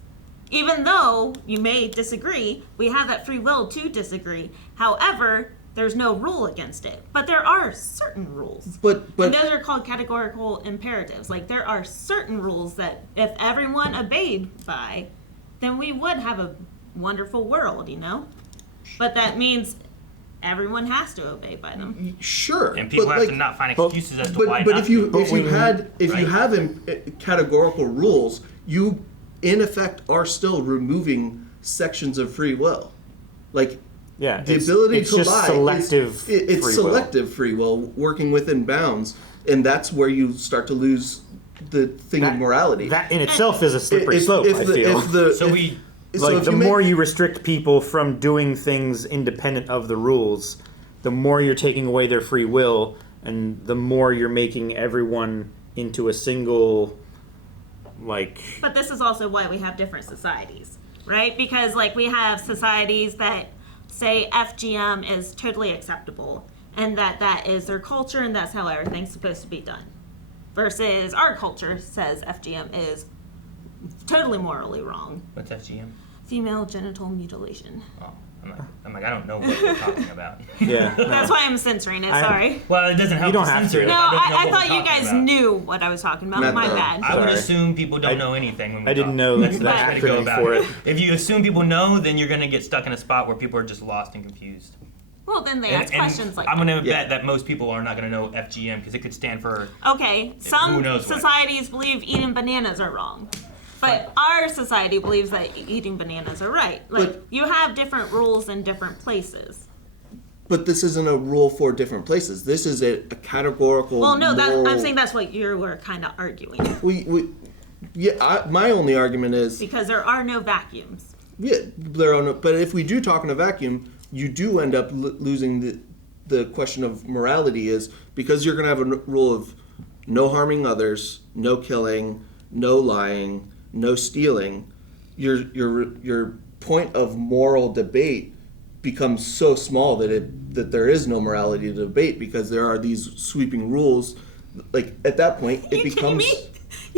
Even though you may disagree, we have that free will to disagree. However, there's no rule against it. But there are certain rules. But and those are called categorical imperatives. Like there are certain rules that if everyone obeyed by, then we would have a wonderful world, you know? But that means everyone has to obey by them. Sure. And people have to not find excuses as to why but not. if you Right. have categorical rules, you in effect are still removing sections of free will. Like Yeah, the ability it's to just lie selective it's free selective free will working within bounds, and that's where you start to lose the thing of morality. That in itself is a slippery slope, I feel. The more you restrict people from doing things independent of the rules, the more you're taking away their free will, and the more you're making everyone into a single, like... But this is also why we have different societies, right? Because like we have societies that say FGM is totally acceptable and that is their culture and that's how everything's supposed to be done. Versus our culture says FGM is totally morally wrong. What's FGM? Female genital mutilation. Oh, I'm like, I don't know what you're talking about. Yeah. That's why I'm censoring it, sorry. Well, it doesn't help to censor it. No, if I don't know I what thought we're you guys talking about. knew what I was talking about. My bad. I would assume people don't know anything when we I didn't talk. know That's the that best way to go acronym about for it. it. If you assume people know, then you're going to get stuck in a spot where people are just lost and confused. Well, then they ask questions like I'm that. going to bet that most people are not going to know FGM because it could stand for Okay, who some knows what. societies believe eating bananas are wrong. But our society believes that eating bananas are right. Like, you have different rules in different places. But this isn't a rule for different places. This is a categorical. Well, no, moral... I'm saying that's what you were kind of arguing. My only argument is Because there are no vacuums. yeah, there are no. But if we do talk in a vacuum, you do end up losing the question of morality. Is because you're going to have a rule of no harming others, no killing, no lying, no stealing. Your point of moral debate becomes so small that there is no morality to debate because there are these sweeping rules. Like at that point, it becomes.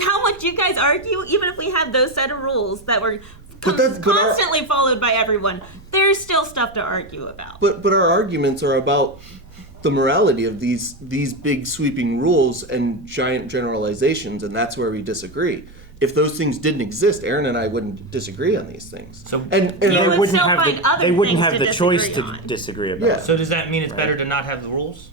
How much you guys argue, even if we have those set of rules that were constantly followed by everyone, there's still stuff to argue about. But our arguments are about the morality of these big sweeping rules and giant generalizations, and that's where we disagree. If those things didn't exist, Aaron and I wouldn't disagree on these things. So and they wouldn't have the choice to disagree about. Yeah. it. So does that mean it's better to not have the rules?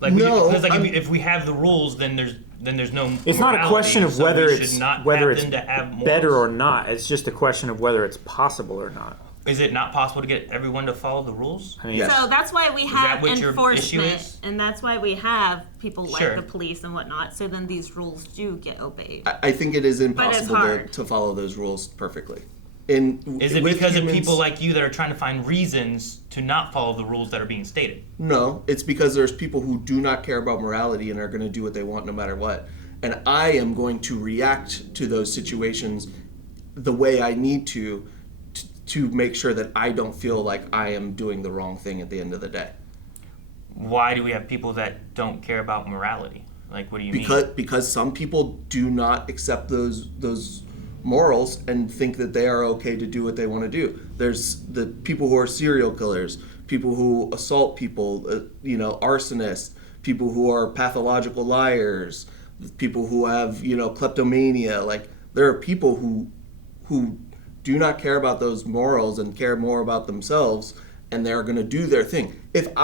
Like No, because like if we have the rules, then there's no. It's not a question of so whether we it's should not whether have it's them to have morals. better or not. It's just a question of whether it's possible or not. Is it not possible to get everyone to follow the rules? I mean, So that's why we have what your issue enforcement, is? and that's why we have people like Sure. the police and whatnot. So then these rules do get obeyed. I think it is But it's impossible hard. to follow those rules perfectly. Is it with because of humans- people like you that are trying to find reasons to not follow the rules that are being stated? No, it's because there's people who do not care about morality and are going to do what they want no matter what. And I am going to react to those situations the way I need to make sure that I don't feel like I am doing the wrong thing at the end of the day. Why do we have people that don't care about morality? Like, what do you mean? Because some people do not accept those morals and think that they are okay to do what they want to do. There's the people who are serial killers, people who assault people, arsonists, people who are pathological liars, people who have, kleptomania. Like, there are people who do not care about those morals and care more about themselves, and they're going to do their thing. If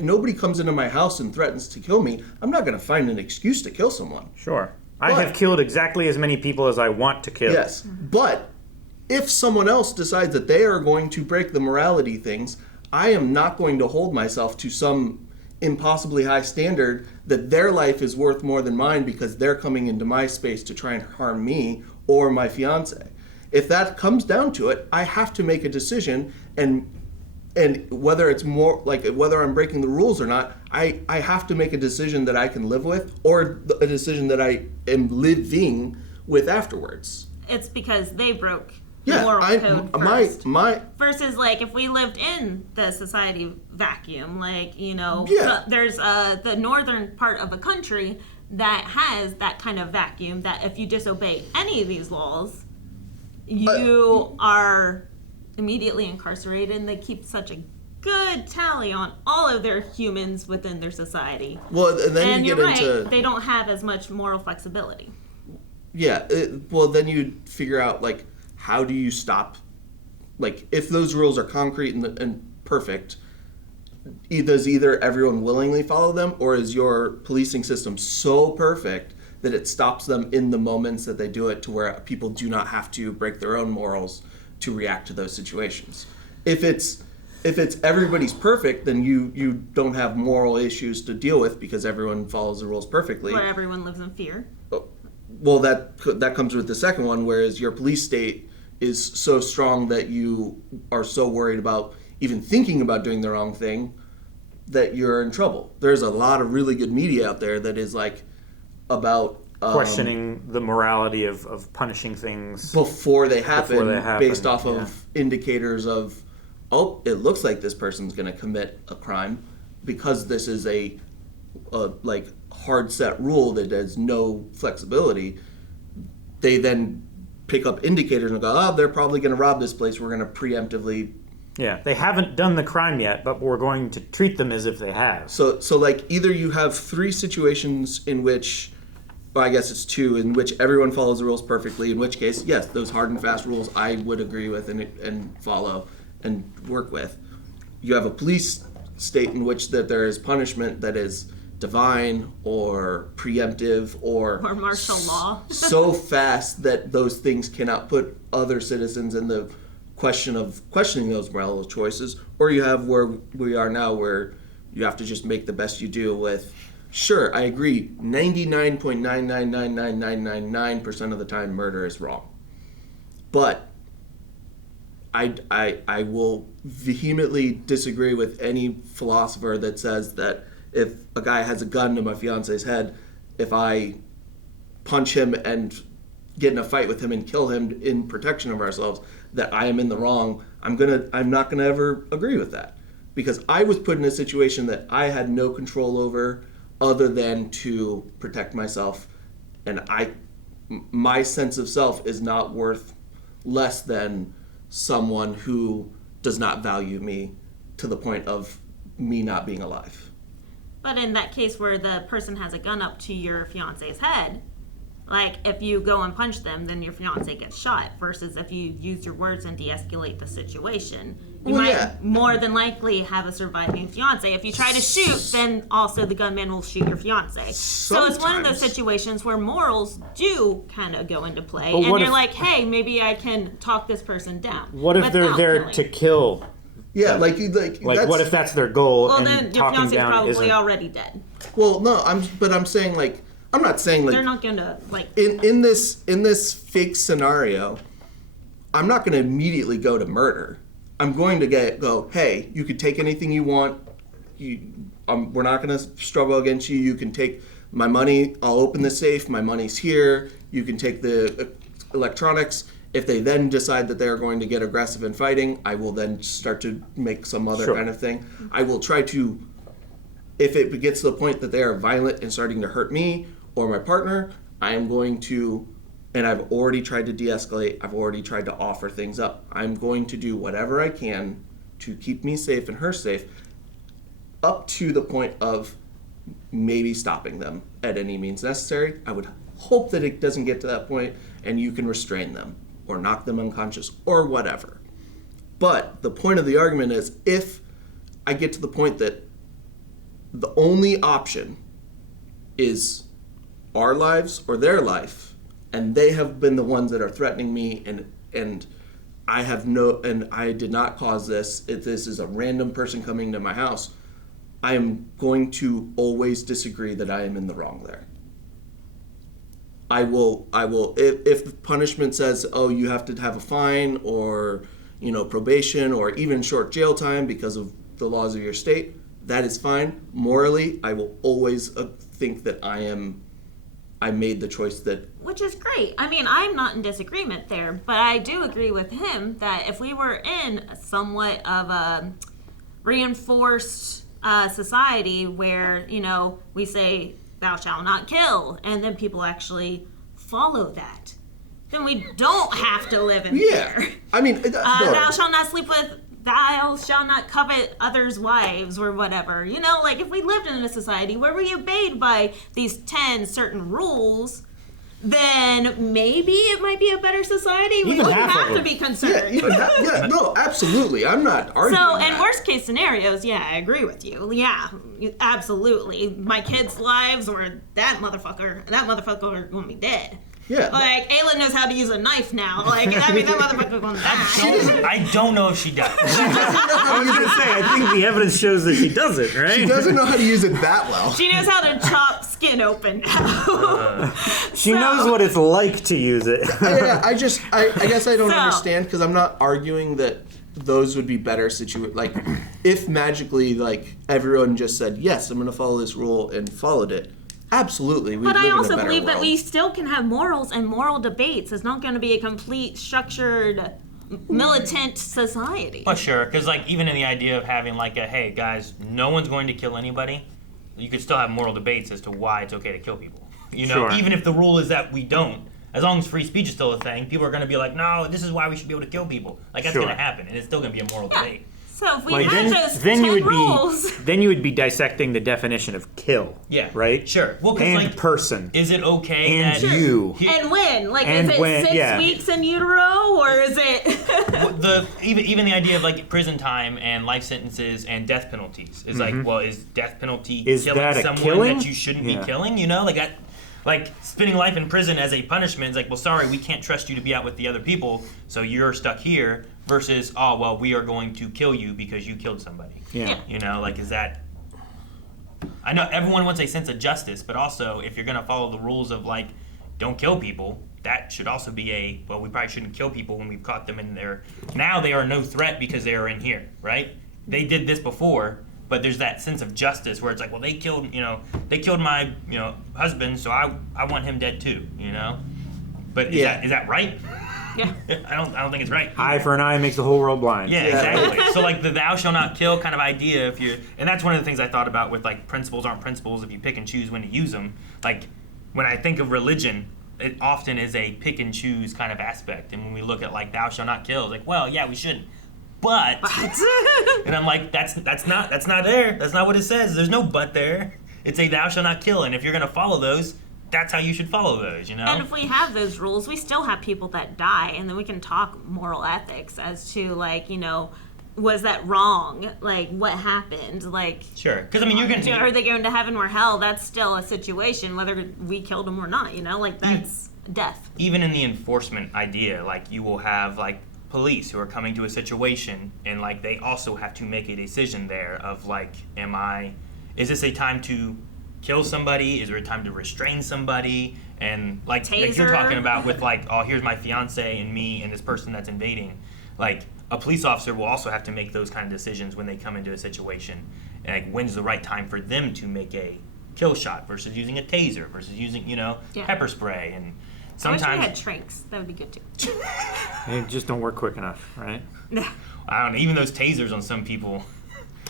nobody comes into my house and threatens to kill me, I'm not going to find an excuse to kill someone. Sure. I have killed exactly as many people as I want to kill. Yes, but if someone else decides that they are going to break the morality things, I am not going to hold myself to some impossibly high standard that their life is worth more than mine because they're coming into my space to try and harm me or my fiance. If that comes down to it, I have to make a decision, and whether it's more like whether I'm breaking the rules or not, I have to make a decision that I can live with, or a decision that I am living with afterwards. It's because they broke the moral code first. Versus, like, if we lived in the society vacuum, so there's the northern part of a country that has that kind of vacuum that if you disobey any of these laws, you are immediately incarcerated, and they keep such a good tally on all of their humans within their society. Well, and then you you're get right, into they don't have as much moral flexibility. Yeah, well, then you figure out, like, how do you stop, like, if those rules are concrete and perfect, does either everyone willingly follow them, or is your policing system so perfect that it stops them in the moments that they do it, to where people do not have to break their own morals to react to those situations? If it's everybody's perfect, then you don't have moral issues to deal with because everyone follows the rules perfectly. Where everyone lives in fear. Well, that comes with the second one, whereas your police state is so strong that you are so worried about even thinking about doing the wrong thing that you're in trouble. There's a lot of really good media out there that is like about questioning the morality of punishing things before they happen, based off of yeah. indicators of, oh, it looks like this person's going to commit a crime because this is a like hard set rule that has no flexibility. They then pick up indicators and go, oh, they're probably going to rob this place. We're going to preemptively. Yeah, they haven't done the crime yet, but we're going to treat them as if they have. So like either you have three situations in which, well, I guess it's two, in which everyone follows the rules perfectly, in which case, yes, those hard and fast rules I would agree with and follow and work with. You have a police state in which that there is punishment that is divine or preemptive or martial law. so fast that those things cannot put other citizens in the question of questioning those moral choices, or you have where we are now, where you have to just make the best you do with, sure, I agree, 99.9999999% of the time murder is wrong. But I will vehemently disagree with any philosopher that says that if a guy has a gun to my fiance's head, if I punch him and get in a fight with him and kill him in protection of ourselves, that I am in the wrong, I'm not gonna ever agree with that. Because I was put in a situation that I had no control over other than to protect myself. And my sense of self is not worth less than someone who does not value me to the point of me not being alive. But in that case where the person has a gun up to your fiance's head, like if you go and punch them, then your fiance gets shot, versus if you use your words and de-escalate the situation. You might more than likely have a surviving fiance. If you try to shoot, then also the gunman will shoot your fiance. So it's one of those situations where morals do kind of go into play, and you're like, hey, maybe I can talk this person down. What if they're there to kill? Yeah, like what if that's their goal? Well, and then your fiance's probably already dead. Well, no, I'm saying like, I'm not saying like they're not gonna like in this fake scenario, I'm not gonna immediately go to murder. I'm going to go, hey, you could take anything you want. We're not gonna struggle against you. You can take my money. I'll open the safe. My money's here. You can take the electronics. If they then decide that they're going to get aggressive in fighting, I will then start to make some other kind of thing. I will try to, if it gets to the point that they are violent and starting to hurt me or my partner, I am going to, and I've already tried to de-escalate, I've already tried to offer things up. I'm going to do whatever I can to keep me safe and her safe, up to the point of maybe stopping them at any means necessary. I would hope that it doesn't get to that point and you can restrain them or knock them unconscious or whatever. But the point of the argument is, if I get to the point that the only option is our lives or their life, and they have been the ones that are threatening me, and I did not cause this, if this is a random person coming to my house, I am going to always disagree that I am in the wrong there. I will if the punishment says, oh, you have to have a fine or, probation or even short jail time because of the laws of your state, that is fine. Morally, I will always think that I made the choice that... Which is great. I mean, I'm not in disagreement there, but I do agree with him that if we were in somewhat of a reinforced society where, we say, thou shalt not kill, and then people actually follow that, then we don't have to live in fear. I mean... thou shalt not sleep with... Thou shalt not covet others' wives or whatever. If we lived in a society where we obeyed by these 10 certain rules, then maybe it might be a better society. We wouldn't have to be concerned. No, absolutely. I'm not arguing that. In worst case scenarios, I agree with you. Yeah, absolutely. My kids' lives or that motherfucker will be dead. Yeah. Ayla knows how to use a knife now. That motherfucker gonna die. I don't know if she does. I was gonna say, I think the evidence shows that she doesn't, right? She doesn't know how to use it that well. She knows how to chop skin open now. She knows what it's like to use it. I guess I don't understand, because I'm not arguing that those would be better situations. If magically, everyone just said, yes, I'm going to follow this rule and followed it, absolutely. But I also believe that we still can have morals and moral debates. It's not going to be a complete, structured, militant society. Well, sure, because even in the idea of having hey guys, no one's going to kill anybody, you could still have moral debates as to why it's okay to kill people. Sure. Even if the rule is that we don't, as long as free speech is still a thing, people are going to be like, no, this is why we should be able to kill people. That's going to happen, and it's still going to be a moral debate. So if we had those 10 rules... Then you would be dissecting the definition of kill. Yeah. Right? Sure. Well, and person. Is it okay and that... you. And when? Is it 6 weeks in utero, or is it... even the idea of prison time and life sentences and death penalties is is death penalty killing someone that you shouldn't be killing? Spending life in prison as a punishment is sorry, we can't trust you to be out with the other people, so you're stuck here, versus, we are going to kill you because you killed somebody. Yeah. Is that... I know everyone wants a sense of justice, but also, if you're going to follow the rules of, don't kill people, that should also be we probably shouldn't kill people when we've caught them in there. Now they are no threat because they are in here, right? They did this before, but there's that sense of justice where it's they killed my, husband, so I want him dead too, But is that right? Yeah. I don't think it's right. Eye for an eye makes the whole world blind. Yeah, exactly. So like the thou shall not kill kind of idea, and that's one of the things I thought about with like principles aren't principles if you pick and choose when to use them. Like when I think of religion, it often is a pick and choose kind of aspect. And when we look at like thou shall not kill, it's like, well, yeah, we shouldn't. But and I'm like, that's not there. That's not what it says. There's no but there. It's a thou shall not kill, and if you're gonna follow those, that's how you should follow those, you know? And if we have those rules, we still have people that die, and then we can talk moral ethics as to, like, you know, was that wrong? Like, what happened? Like, sure, because I mean, you're gonna are they going to heaven or hell? That's still a situation, whether we killed them or not. You know, like that's death. Even in the enforcement idea, like you will have like police who are coming to a situation, and like they also have to make a decision there of like, is this a time to kill somebody? Is there a time to restrain somebody? And like you're talking about with like, oh, here's my fiance and me and this person that's invading. Like a police officer will also have to make those kind of decisions when they come into a situation. And like, when's the right time for them to make a kill shot versus using a taser versus using, pepper spray? And sometimes I wish we had tranks. That would be good too. They just don't work quick enough, right? I don't know. Even those tasers on some people.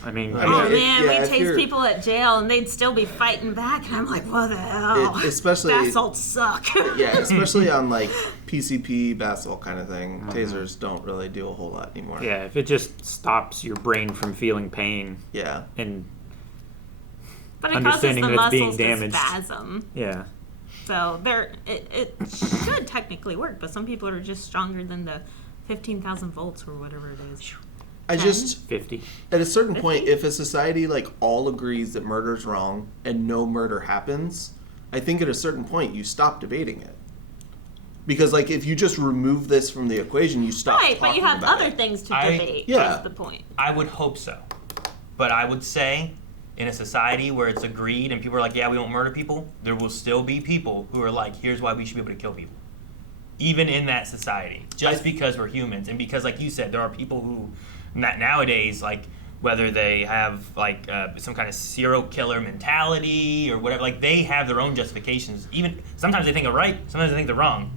I mean, we tase people at jail and they'd still be fighting back, and I'm like, what the hell? Especially basalts suck. Yeah, especially on like PCP, basalt kind of thing. Tasers don't really do a whole lot anymore. Yeah, if it just stops your brain from feeling pain. Yeah. And but it understanding causes the that it's being muscles to damaged. spasm. Yeah. So it should technically work, but some people are just stronger than the 15,000 volts or whatever it is. I 10? just 50. At a certain point, if a society like all agrees that murder's wrong and no murder happens, I think at a certain point you stop debating it. Because like if you just remove this from the equation, you stop. Right, but you have about other it. things to debate. Yeah. Is the point. I would hope so, but I would say in a society where it's agreed and people are like, yeah, we won't murder people, there will still be people who are like, here's why we should be able to kill people. Even in that society, just because we're humans, and because, like you said, there are people who nowadays, like whether they have like some kind of serial killer mentality or whatever, like they have their own justifications. Even sometimes they think they're right, sometimes they think they're wrong,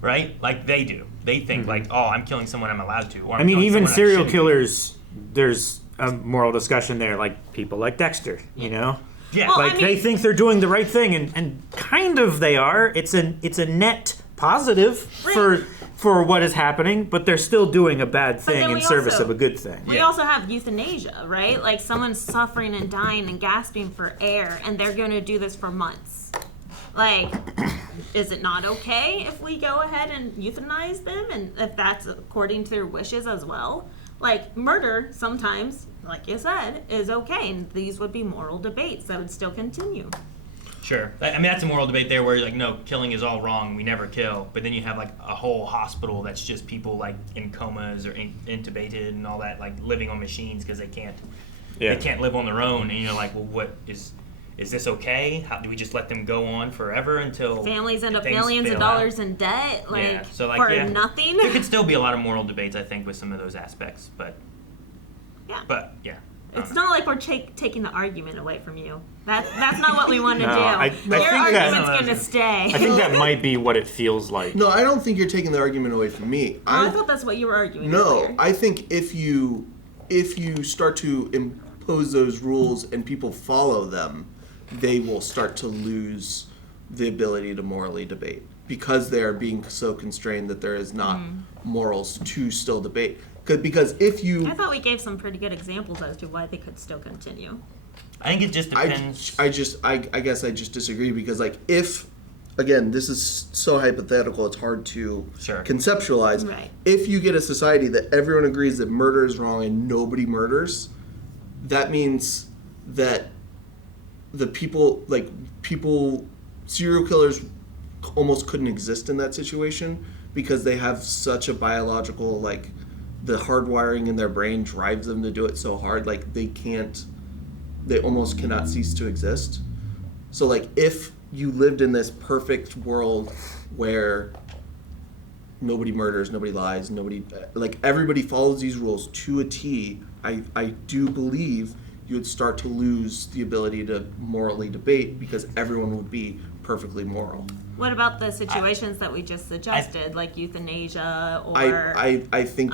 right? Like they do. They think like, oh, I'm killing someone I'm allowed to. Or I mean, even serial killers, killers, there's a moral discussion there, like people like Dexter, you know? Yeah. Well, like they think they're doing the right thing, and kind of they are. It's a net positive for what is happening, but they're still doing a bad thing in service of a good thing. We also have euthanasia, right? Like someone's suffering and dying and gasping for air, and they're going to do this for months. Like, is it not okay if we go ahead and euthanize them, and if that's according to their wishes as well? Like, murder sometimes, like you said, is okay, and these would be moral debates that would still continue. Sure. I mean, that's a moral debate there where you're like, no, killing is all wrong. We never kill. But then you have like a whole hospital that's just people like in comas or intubated and all that, like living on machines because they can't live on their own. And you're like, well, what is this okay? How do we just let them go on forever until families end up things millions of fail dollars out? in debt, like, So, like for nothing? There could still be a lot of moral debates, I think, with some of those aspects. But yeah. It's not like we're taking the argument away from you. That's not what we want to do. I Your think argument's going to stay. I think that might be what it feels like. No, I don't think you're taking the argument away from me. I thought that's what you were arguing. No, earlier. I think if you start to impose those rules and people follow them, they will start to lose the ability to morally debate because they are being so constrained that there is not morals to still debate. Because if you... I thought we gave some pretty good examples as to why they could still continue. I think it just depends. I guess I just disagree because, like, if... Again, this is so hypothetical, it's hard to conceptualize. Right. If you get a society that everyone agrees that murder is wrong and nobody murders, that means that the people, serial killers almost couldn't exist in that situation because they have such a biological, like... the hardwiring in their brain drives them to do it so hard, like they almost cannot cease to exist. So like if you lived in this perfect world where nobody murders, nobody lies, everybody follows these rules to a T, I do believe you would start to lose the ability to morally debate because everyone would be perfectly moral. What about the situations that we just suggested, like euthanasia or? I think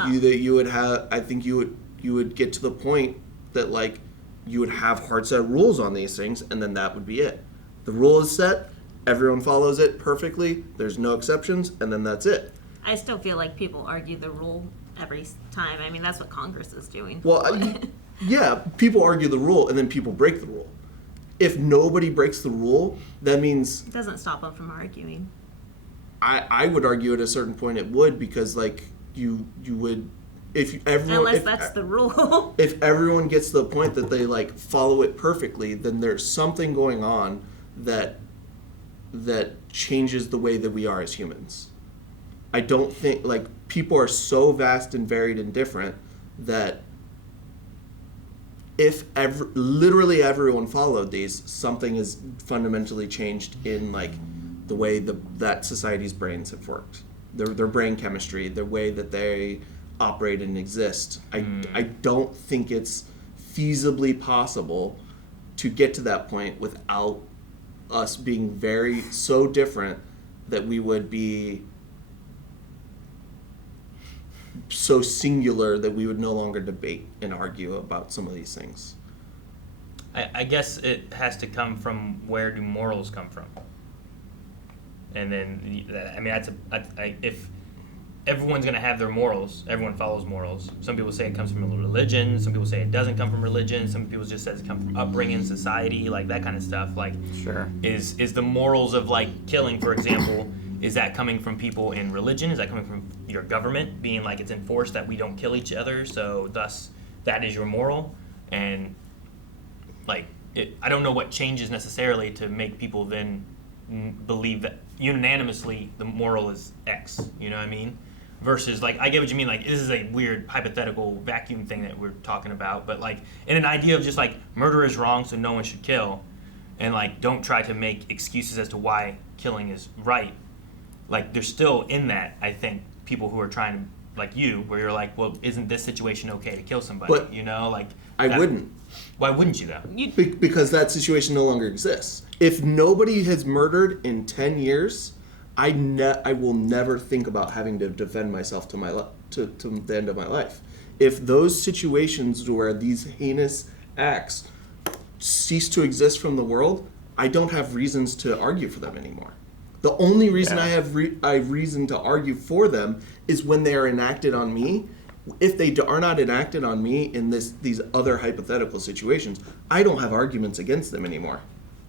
you would get to the point that like you would have hard set rules on these things, and then that would be it. The rule is set, everyone follows it perfectly. There's no exceptions, and then that's it. I still feel like people argue the rule every time. I mean, that's what Congress is doing. Well, yeah, people argue the rule, and then people break the rule. If nobody breaks the rule, that means It doesn't stop them from arguing. I would argue at a certain point it would, because like you would Unless that's the rule. if everyone gets to the point that they like follow it perfectly, then there's something going on that changes the way that we are as humans. I don't think, like, people are so vast and varied and different that if literally everyone followed these, something is fundamentally changed in like the way that society's brains have worked, their brain chemistry, the way that they operate and exist. I don't think it's feasibly possible to get to that point without us being so different that we would be so singular that we would no longer debate and argue about some of these things. I guess it has to come from, where do morals come from? And then, I mean, if everyone's going to have their morals, everyone follows morals. Some people say it comes from religion, some people say it doesn't come from religion, some people just say it comes from upbringing, society, like that kind of stuff. Like, sure. Is the morals of like killing, for example, is that coming from people in religion? Is that coming from your government being like, it's enforced that we don't kill each other, so thus that is your moral? And like, I don't know what changes necessarily to make people then believe that unanimously the moral is X, you know what I mean? Versus, like, I get what you mean, like, this is a weird hypothetical vacuum thing that we're talking about, but like, in an idea of just like, murder is wrong, so no one should kill, and like, don't try to make excuses as to why killing is right. Like, there's still in that, I think, people who are trying to, like you, where you're like, well, isn't this situation okay to kill somebody? But you know, like, I wouldn't. Why wouldn't you though? Because that situation no longer exists. If nobody has murdered in 10 years, I will never think about having to defend myself to the end of my life. If those situations where these heinous acts cease to exist from the world, I don't have reasons to argue for them anymore. The only reason I have reason to argue for them is when they are enacted on me. If they are not enacted on me in these other hypothetical situations, I don't have arguments against them anymore.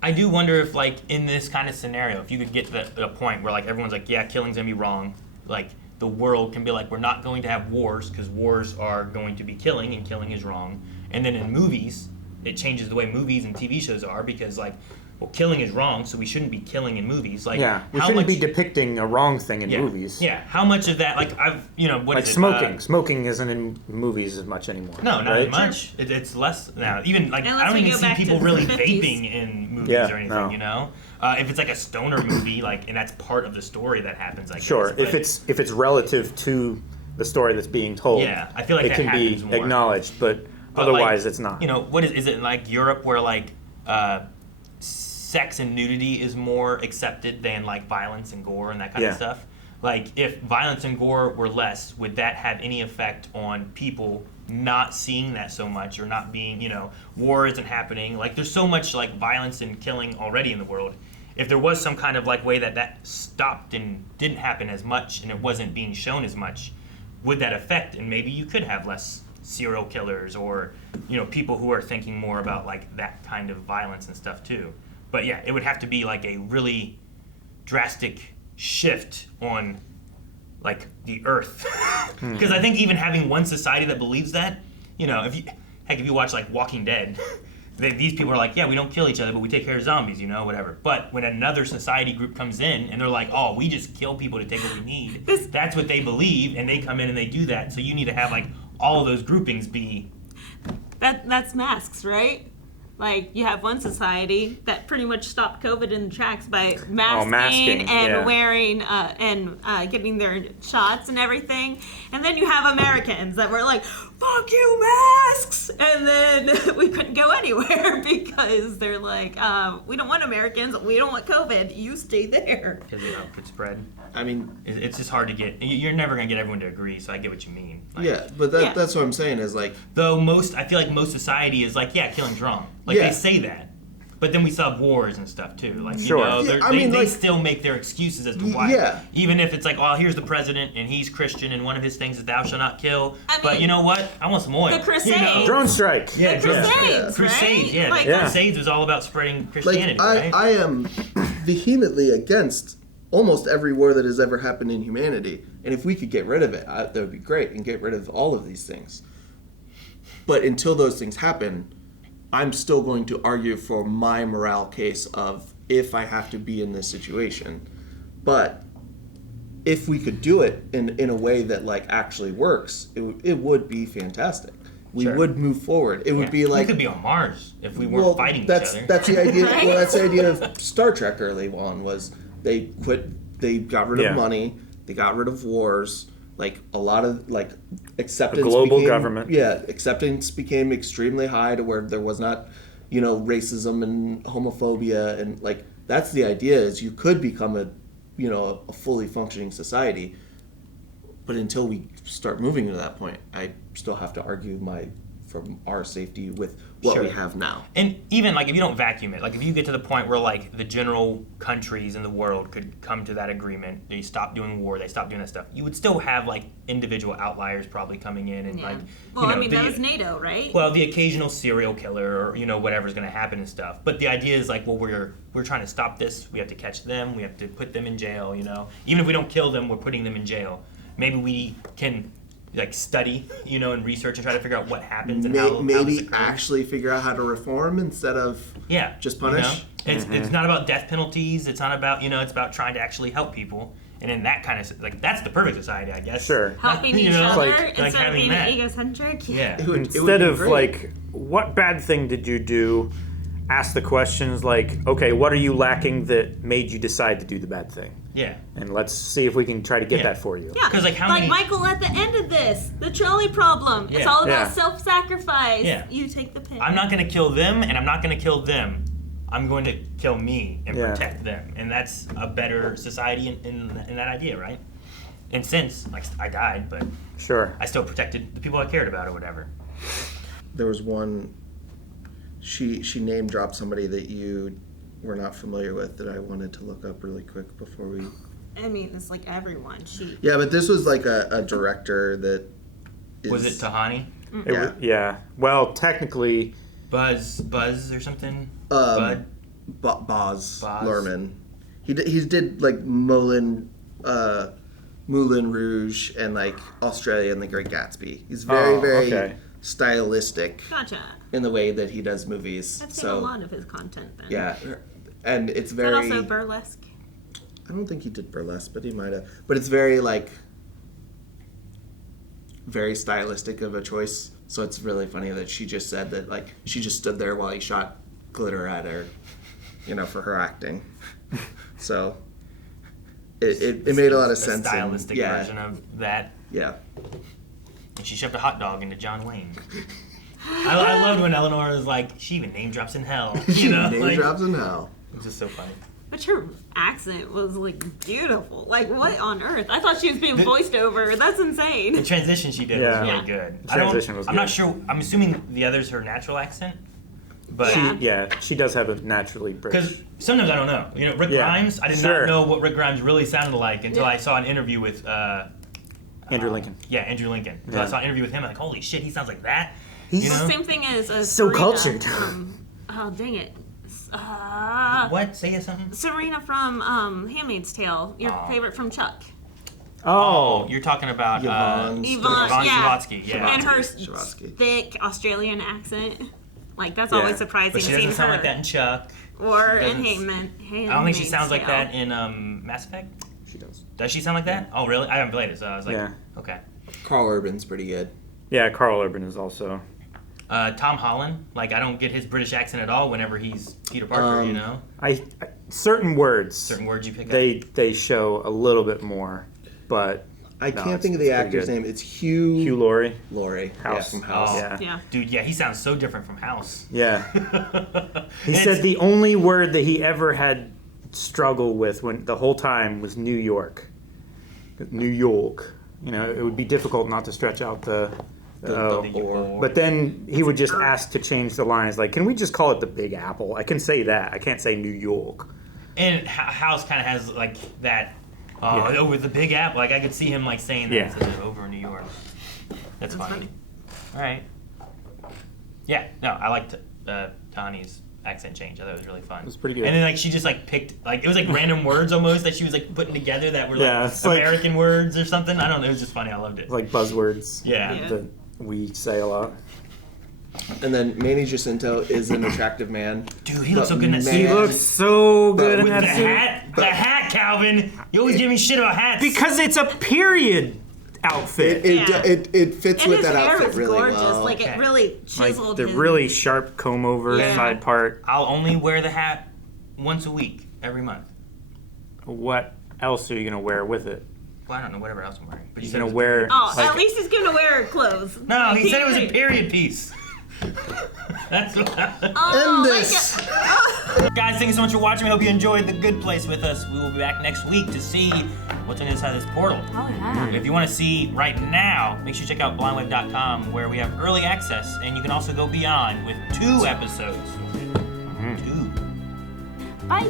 I do wonder if, like, in this kind of scenario, if you could get to a point where, like, everyone's like, yeah, killing's gonna be wrong, like, the world can be like, we're not going to have wars because wars are going to be killing and killing is wrong. And then in movies, it changes the way movies and TV shows are because, like, well, killing is wrong, so we shouldn't be killing in movies. Like, yeah, we shouldn't be depicting a wrong thing in movies. Yeah, how much of that, like, what is it? Smoking. Smoking isn't in movies as much anymore. No, not right? as much. It's less now. Even, like, I don't even see people really vaping in movies or anything, you know? If it's, like, a stoner movie, like, and that's part of the story that happens, I guess. Sure, if it's relative to the story that's being told, yeah, I feel like it that can be happens more. acknowledged, but otherwise like, it's not. You know, what is it like Europe where, like, sex and nudity is more accepted than like violence and gore and that kind of stuff? Like, if violence and gore were less, would that have any effect on people not seeing that so much, or not being, you know, war isn't happening? Like, there's so much like violence and killing already in the world. If there was some kind of like way that stopped and didn't happen as much and it wasn't being shown as much, would that affect? And maybe you could have less serial killers, or, you know, people who are thinking more about like that kind of violence and stuff too. But yeah, it would have to be like a really drastic shift on like the earth. Because I think even having one society that believes that, you know, if you watch like Walking Dead, these people are like, yeah, we don't kill each other, but we take care of zombies, you know, whatever. But when another society group comes in and they're like, oh, we just kill people to take what we need, that's what they believe, and they come in and they do that. So you need to have like all of those groupings be... That's masks, right? Like, you have one society that pretty much stopped COVID in the tracks by masking, masking, and yeah. wearing and getting their shots and everything. And then you have Americans that were like, fuck you, masks! And then we couldn't go anywhere because they're like, we don't want Americans, we don't want COVID, you stay there. Because it could spread. I mean, it's just hard to get. You're never gonna get everyone to agree. So I get what you mean. Like, yeah, but that's what I'm saying is like. Though I feel like most society is like, yeah, killing's wrong. Like they say that, but then we still have wars and stuff too. Like Sure. you know, Yeah, they still make their excuses as to why. Yeah. Even if it's like, oh, here's the president and he's Christian and one of his things is thou shalt not kill. But mean, you know what? I want some oil. the Crusades. You know? Drone strike. Yeah, The Crusades, Crusades. right? Yeah, Like, the Crusades was all about spreading Christianity. Like, right? I am vehemently against almost every war that has ever happened in humanity. And if we could get rid of it, that would be great, and get rid of all of these things. But until those things happen, I'm still going to argue for my morale case of if I have to be in this situation. But if we could do it in a way that like actually works, it would be fantastic. We would move forward. It would be like we could be on Mars if we weren't fighting each other. That's the idea. Well, that's the idea of Star Trek early on was they got rid of money, they got rid of wars, like a lot of like acceptance. A global government. Yeah, acceptance became extremely high to where there was not, racism and homophobia, and like that's the idea is you could become a fully functioning society. But until we start moving to that point, I still have to argue from our safety with what we have now. And even like if you don't vacuum it, like if you get to the point where like the general countries in the world could come to that agreement, they stop doing war, they stop doing that stuff, you would still have like individual outliers probably coming in and like. Well, I mean, that was NATO, right? Well, the occasional serial killer or whatever's going to happen and stuff. But the idea is like, well, we're trying to stop this. We have to catch them. We have to put them in jail. Even if we don't kill them, we're putting them in jail. Maybe we can like study, and research and try to figure out what happens and how maybe actually figure out how to reform instead of just punish. It's not about death penalties. It's not about it's about trying to actually help people. And in that kind of like that's the perfect society, I guess. Sure. Helping each other instead of having being that. egocentric. Yeah. Instead of like, what bad thing did you do? Ask the questions like, okay, what are you lacking that made you decide to do the bad thing? Yeah. And let's see if we can try to get that for you. Yeah, because like how many... Michael at the end of this, the trolley problem. It's all about self-sacrifice. Yeah. You take the pill. I'm not going to kill them, and I'm not going to kill them. I'm going to kill me and protect them, and that's a better society in that idea, right? And since like I died, but I still protected the people I cared about or whatever. There was one. She name dropped somebody that you were not familiar with that I wanted to look up really quick before we. I mean, it's like everyone. Yeah, but this was like a director that. Was it Tahani? Yeah. Well, technically. Buzz or something. Boz Luhrmann. He did like Moulin Rouge and like Australia and The Great Gatsby. He's very stylistic. Gotcha. In the way that he does movies. I've seen a lot of his content then. Yeah, and it's very. Is that also burlesque? I don't think he did burlesque, but he might have. But it's very like. Very stylistic of a choice. So it's really funny that she just said that like she just stood there while he shot glitter at her, for her acting. So. It made a lot of sense. A stylistic version of that. Yeah. And she shoved a hot dog into John Wayne. I loved when Eleanor was like, she even name drops in hell. Name drops in hell. It's just so funny. But her accent was like beautiful. Like what on earth? I thought she was being voiced over. That's insane. The transition she did was really good. The transition was good. I'm not sure. I'm assuming the other's her natural accent. But she does have a naturally British. Because sometimes I don't know. Rick Grimes. I did not know what Rick Grimes really sounded like until I saw an interview with Andrew Lincoln. Yeah, Andrew Lincoln. So I saw an interview with him. I'm like, holy shit, he sounds like that. Same thing as so Serena. cultured. Oh dang it. What? Say something. Serena from Handmaid's Tale. Your favorite from Chuck. Oh, you're talking about Yvonne Shavatsky. Yeah. And her thick Australian accent. Like that's always surprising. But she doesn't sound like that in Chuck. Or in Handmaid's I don't think she sounds like that in Mass Effect. She does. Does she sound like that? Oh, really? I haven't played it, so I was like, okay. Carl Urban's pretty good. Yeah, Carl Urban is also. Tom Holland, like I don't get his British accent at all whenever he's Peter Parker. You know, certain words. Certain words you pick up. They show a little bit more, but I can't think of the actor's name. It's Hugh Laurie. House. From House. Yeah. Dude, yeah, he sounds so different from House. Yeah. He said the only word that he ever had struggle with when the whole time was New York. New York. You know, it would be difficult not to stretch out the but then he would just ask to change the lines. Like, can we just call it the Big Apple? I can say that. I can't say New York. And House kind of has like that. With the Big Apple, like I could see him like saying that instead of over in New York. That's funny. All right. Yeah, no, I liked Tahani's accent change. I thought it was really fun. It was pretty good. And then like she just like picked like it was like random words almost that she was like putting together that were like it's like American words or something. I don't know. It was just funny. I loved it. Like buzzwords. Yeah. That we say a lot. And then Manny Jacinto is an attractive man. Dude, he looks so good in that suit. He looks so good in with that the suit. hat. The hat, Calvin. You always give me shit about hats. Because it's a period outfit. It fits And with his that hair outfit is really gorgeous. well. Like it really chiseled Like the his- really sharp comb over side part. I'll only wear the hat once a week, every month. What else are you gonna wear with it? Well, I don't know, whatever else I'm wearing. But You're gonna wear. Oh, at least he's gonna wear clothes. No, he said it was a period piece. That's what End this. Guys, thank you so much for watching. I hope you enjoyed The Good Place with us. We will be back next week to see what's on the other side of this portal. Oh, yeah. If you want to see right now, make sure you check out blindwave.com where we have early access, and you can also go beyond with 2 episodes. 2. Bye.